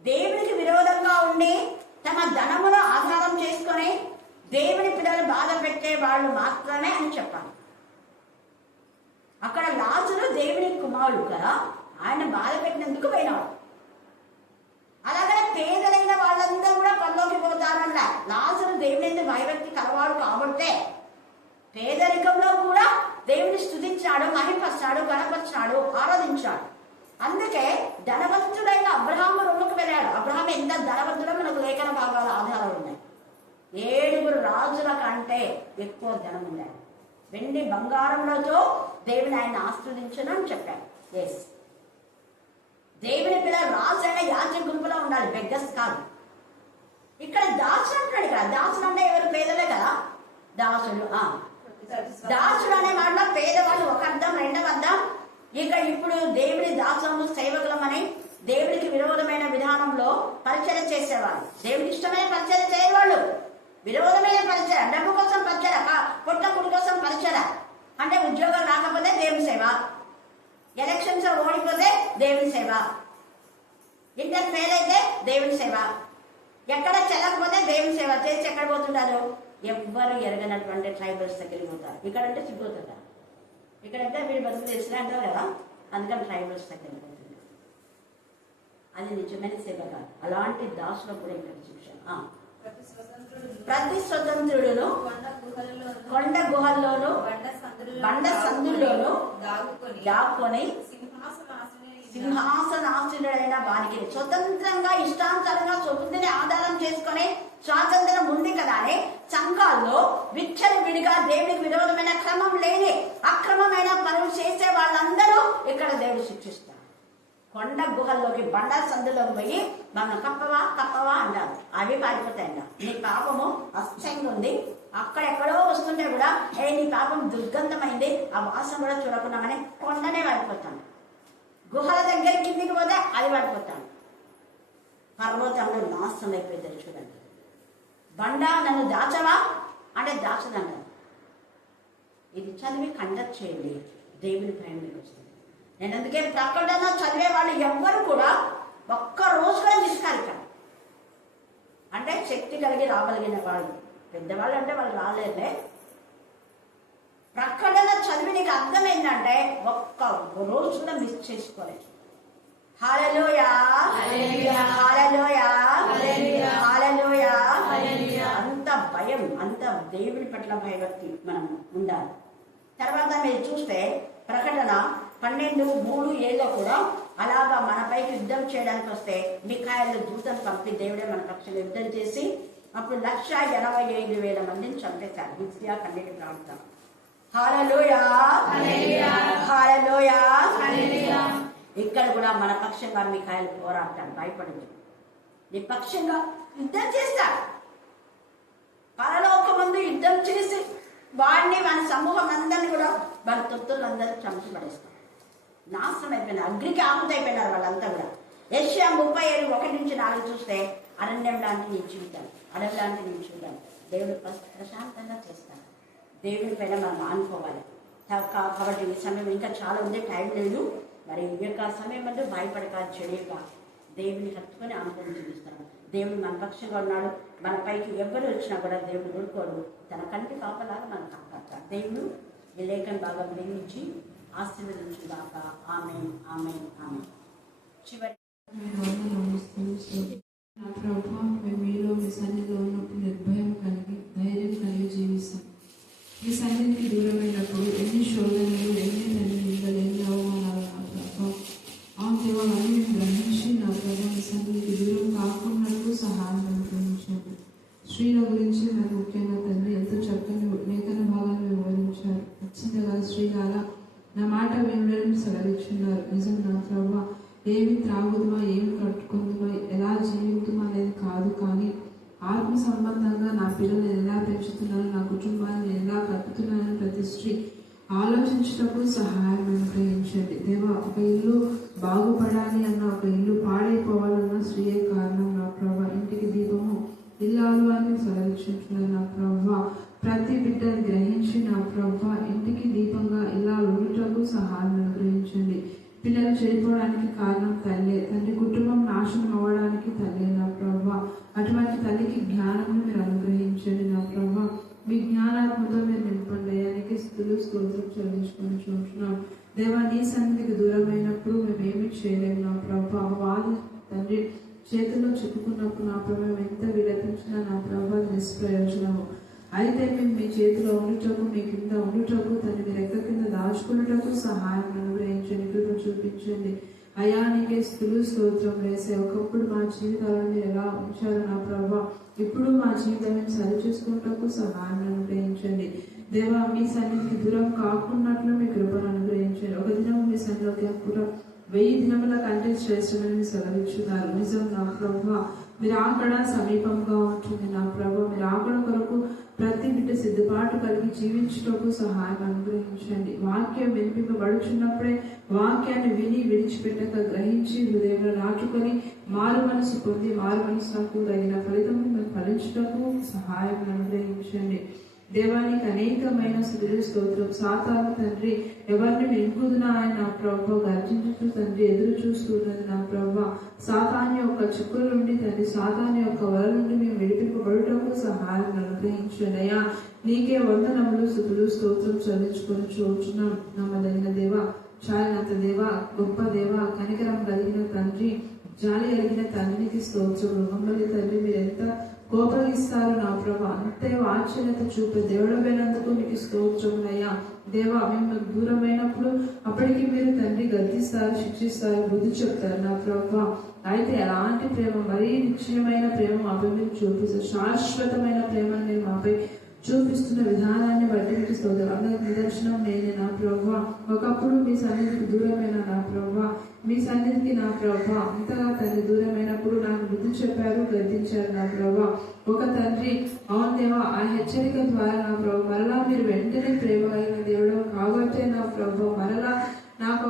దేవునికి విరోధంగా ఉండి తమ ధనమును ఆధారం చేసుకొని దేవుని పిల్లలు బాధ పెట్టే వాళ్ళు మాత్రమే అని చెప్పాలి. అక్కడ లాజరు దేవుని కుమారుడు కదా, ఆయన బాధ పెట్టినందుకు పోయినాడు. అలాగనే పేదలైన వాళ్ళందరూ కూడా పరలోకి పోతారన్న లాజరు దేవుని ఎందుకు భయభక్తి కలవాడు కాబట్టే పేదరికంలో కూడా దేవుని స్తుతించాడు, మహిమపరిచాడు, గణపరిచాడు, ఆరాధించాడు. అందుకే ధనవంతుడైన అబ్రహాము రొమ్ముకు వెళ్ళాడు. అబ్రహాం ఎంత ధనవంతుడో మనకు లేఖన భాగాల ఆధారాలు ఉన్నాయి. 7 రాజుల కంటే ఎక్కువ ధనం ఉండాలి. వెండి బంగారములతో దేవుని ఆయన ఆస్వాదించను అని చెప్పాడు. ఎస్, దేవుని పిల్లలు రాజు అయిన యాజ గుంపులో ఉండాలి, బెగ్గస్ కాదు. ఇక్కడ దాసుడు అంటున్నాడు. ఇక్కడ దాసుడు అంటే ఎవరు? పేదలే కదా దాసుడు. దాసుడు అనే మాటలో పేదవాళ్ళు ఒక అర్థం, రెండవ అర్థం. ఇక ఇప్పుడు దేవుని దాసము సేవకులమని దేవునికి విరోధమైన విధానంలో పరిచయం చేసేవాళ్ళు, దేవునికి ఇష్టమైన పరిచయం చేయవాళ్ళు, విరోధమైన పరిచయం, డబ్బు కోసం పరిచయం, పుట్టకుడి కోసం పరిచయం. అంటే ఉద్యోగం రాకపోతే దేవుని సేవ, ఎలక్షన్స్ ఓడిపోతే దేవుని సేవ, ఇంటర్ ఫెయిల్ అయితే దేవుని సేవ, ఎక్కడ చెల్లకపోతే దేవుని సేవ చేసి ఎక్కడ పోతుంటారు? ఎవ్వరు ఎరగనటువంటి ట్రైబల్స్ దగ్గరికి పోతారు. ఇక్కడంటే సిగ్గుతుంటారు, ఇక్కడంటే వీళ్ళు బతుకు తెలిసిన అంటారు కదా, అందుకని ట్రైబల్స్ దగ్గరికి పోతుంది. అది నిజమైన సేవ కాదు. అలాంటి దాసులకు కూడా ఇక్కడ శిక్ష. ప్రతి స్వతంత్రుడును కొండ గుహల్లోను బండ సందుల్లోను దాక్కుని సింహాసనాశనుడైన వారికి స్వతంత్రంగా ఇష్టానుసారంగా స్వతంత్రాన్ని ఆధారం చేసుకుని స్వాతంత్రం ఉంది కదా అని సంఘాల్లో విచ్చలవిడిగా దేవునికి విరోధమైన క్రమం లేని అక్రమమైన పనులు చేసే వాళ్ళందరూ ఇక్కడ దేవుడు శిక్షిస్తారు. కొండ గుహల్లోకి బండ సందులోకి పోయి మనం కప్పవా అంటారు. అవి పారిపోతాయంట. నీ పాపము అసహ్యంగా ఉంది, అక్కడెక్కడో వస్తుంటే కూడా నీ పాపం దుర్గంధమైంది, ఆ వాసన కూడా చూడకుండామని కొండనే పడిపోతాను. గుహల దగ్గర కిందికి పోతే అది పడిపోతాను. పర్వతంలో నాశనం అయిపోయింది. చూడండి, బండ నన్ను దాచవా అంటే దాచదంట. ఇది చదివి కండక్ట్ చేయండి, దేవుని భయం మీకు వస్తుంది. నేను అందుకే ప్రకటన చదివే వాళ్ళు ఎవ్వరు కూడా ఒక్క రోజు కూడా నిష్కారికారు. అంటే శక్తి కలిగి రాగలిగిన వాళ్ళు, పెద్దవాళ్ళు అంటే వాళ్ళు రాలేదే. ప్రకటన చదివి నీకు అర్థమైందంటే ఒక్క రోజు కూడా మిస్ చేసుకోలేదు. హల్లెలూయా, హల్లెలూయా, హల్లెలూయా. అంత భయం, అంత దేవుని పట్ల భయభక్తి మనం ఉండాలి. తర్వాత మీరు చూస్తే ప్రకటన 12:3 కూడా అలాగా మనపైకి యుద్ధం చేయడానికి వస్తే మిఖాయేలు దూతను పంపి దేవుడే మన పక్షంగా యుద్ధం చేసి అప్పుడు 185,000 మందిని చంపేశారు. హిజ్కియా కన్నీటి ప్రాంతం. హల్లెలూయా, హల్లెలూయా. ఇక్కడ కూడా మన పక్షంగా మిఖాయేలు పోరాడతాడు. భయపడింది, నీ పక్షంగా యుద్ధం చేస్తాడు. పరలోకమందు యుద్ధం చేసి వాడిని మన సమూహం అందరినీ కూడా వాళ్ళ తొత్తులందరూ చంపి పడేస్తారు. నాశనం అయిపోయినారు, అగ్నికి ఆముతైపోయినారు వాళ్ళంతా కూడా. యెషయా 37:1-4 చూస్తే అరణ్యం లాంటి నీ జీవితం, అడవి లాంటి నీ జీవితం దేవుడు ప్రశాంతంగా చేస్తాడు. దేవుని పైన మనం ఆనుకోవాలి. కాబట్టి ఈ సమయం ఇంకా చాలా ఉంది, టైం లేదు. మరి ఈ యొక్క సమయం అంటే భయపడక చెడియక దేవుని హత్తుకొని ఆనందం చూపిస్తాను. దేవుడు మన పక్షంగా ఉన్నాడు. మన పైకి ఎవరు వచ్చినా కూడా దేవుడు ఊరుకోడు. తన కంటి కాపలాగా మనం కాపాడతాడు. దేవుడు ఈ లేఖను బాగా ప్రేమించి ఆశీర్వదించుగాక. ఆమేన్, ఆమేన్, ఆమేన్. చివరి నా ప్రభా, మేము మీలో మీ సన్నిధిలో ఉన్నప్పుడు నిర్భయం కలిగి ధైర్యం కలిగి జీవిస్తాం. మీ సన్నిధికి దూరమైనప్పుడు ఎన్ని శోధనలు, ఎన్ని నిందలు, ఎన్ని అవమానాలు నా ప్రభా, ఆ దేవా అన్ని గ్రహించి నా ప్రభా మీ సన్నిధికి దూరం కాకున్నట్లు సహాయం అనుగ్రహించండి. స్త్రీల గురించి మరి ముఖ్యంగా తండ్రి ఎంతో చక్కని లేఖన భాగాన్ని వివరించారు. ఖచ్చితంగా స్త్రీలాల నా మాట వినడం సెలవిచ్చున్నారు. నిజం నా ప్రభా, ఏమి త్రాగుదమా, ఏమి కట్టుకుందామా, ఎలా జీవితమా అనేది కాదు, కానీ ఆత్మ సంబంధంగా నా పిల్లలు నేను ఎలా పెంచుతున్నాను, నా కుటుంబాన్ని నేను ఎలా కట్టుతున్నానని ప్రతి స్త్రీ ఆలోచించటకు సహాయం అనుగ్రహించండి. దేవా, ఒక ఇల్లు బాగుపడాలి అన్న, ఒక ఇల్లు పాడైపోవాలన్న స్త్రీయే కారణం నా ప్రభా. ఇంటికి దీపము ఇల్లాలు అని సెలవిచ్చుంటున్నారు నా ప్రభా. ప్రతి బిడ్డను గ్రహించి నా ప్రభా ఇంటికి దీపంగా ఇల్లాలు ఉండటకు సహాయం అనుగ్రహించండి. పిల్లలు చెడిపోవడానికి కారణం తల్లే. తండ్రి కుటుంబం నాశనం అవ్వడానికి తల్లే నా ప్రభా. అటువంటి తల్లికి జ్ఞానం మీరు అనుగ్రహించండి నా ప్రభా. మీ జ్ఞానాత్మతో మీరు నింపండి. ఆయనకి స్థుతులు స్తోత్రం చెల్లించుకొని చూస్తున్నాం. దేవా, నీ సన్నిధికి దూరమైనప్పుడు మేము ఏమి చేయలేము నా ప్రభా. వాది తండ్రి చేతుల్లో చిక్కుకున్నప్పుడు నా ప్రభా మేము ఎంత విలపించినా నా ప్రభా నిష్ప్రయోజనము. అయితే మేము మీ చేతిలో ఉండుటకు, మీ కింద ఉండుటకు, తండ్రి మీ రెక్క కింద దాచుకున్నటకు సహాయం అనుగ్రహించండి, కృప చూపించండి. అయా నీకే స్తుతులు స్తోత్రం వేసే. ఒకప్పుడు మా జీవితాలను మీరు ఎలా ఉంచారు నా ప్రభా, ఇప్పుడు మా జీవితం సరిచూసుకుంటకు సహాయం అనుగ్రహించండి. దేవా, మీ సన్నిధికి దూరం కాకున్నట్లు మీ కృపను అనుగ్రహించండి. ఒక దినం మీ సన్నిధిలోకి కూడా 1000 దినముల కంటే శ్రేష్టమని సెలవిచ్చున్నారు. నిజం నా ప్రభా, మీరు ఆకడ సమీపంగా ఉంటుంది నా ప్రభా. మీరు ఆకడ కొరకు ప్రతి బిడ్డ సిద్ధపాటు కలిగి జీవించటకు సహాయం అనుగ్రహించండి. వాక్యం వినిపింపబడుచున్నప్పుడే వాక్యాన్ని విని విడిచిపెట్టక గ్రహించి హృదయంలో నాటుకొని మారు మనసు పొంది మారు మనసుకు తగిన ఫలితం ఫలించటకు సహాయం అనుగ్రహించండి. దేవానికి అనేకమైన స్తుతులు స్తోత్రం. సాతాను తండ్రి ఎవరిని వెనుకుదునా ఆయన నా ప్రభా గర్జించుతూ తండ్రి ఎదురు చూస్తున్నది నా ప్రభా. సాతాను యొక్క చిక్కుల నుండి తండ్రి, సాతాను యొక్క వల నుండి మేము విడిపింపబడుటకు సహాయం అనుగ్రహించండి. అయ్యా నీకే వందనములు స్తుతులు స్తోత్రం చెల్లించుకొని చూచున్నాం. నమ్మదగిన దేవ, చాలినంత దేవ, గొప్ప దేవ, కనికరం కలిగిన తండ్రి, జాలి కలిగిన తండ్రికి స్తోత్రం. మమ్మల్ని తండ్రి మీరు ఎంత కోపగిస్తారు నా ప్రభా, అంతే వాత్సల్యత చూపే దేవుడమైనందుకు మీకు స్తోత్రములయ్యా. దేవా, మేము దూరమైనప్పుడు అప్పటికి మీరు తండ్రి గద్దిస్తారు, శిక్షిస్తారు, బుద్ధి చెప్తారు నా ప్రభా. అయితే అలాంటి ప్రేమ, మరీ నిశ్చయమైన ప్రేమ మాపై మీరు చూపిస్తారు. శాశ్వతమైన ప్రేమను మీరు మాపై చూపిస్తున్న విధానాన్ని బట్టి మీకు స్తోత్రం. అందరికి నిదర్శనం నేనే నా ప్రభా. ఒకప్పుడు మీ సన్నిధికి దూరమైన నా ప్రభా, మీ సన్నిధికి నా ప్రభా అంతగా తండ్రి దూరమైనప్పుడు నాకు బుద్ధి చెప్పారు, గద్దించారు నా ప్రభా. ఒక తండ్రి అవును దేవా, ఆ హెచ్చరిక ద్వారా నా ప్రభా మరలా మీరు వెంటనే ప్రేమ కలిగిన దేవుడు కాబట్టే నా ప్రభా మరలా నాకు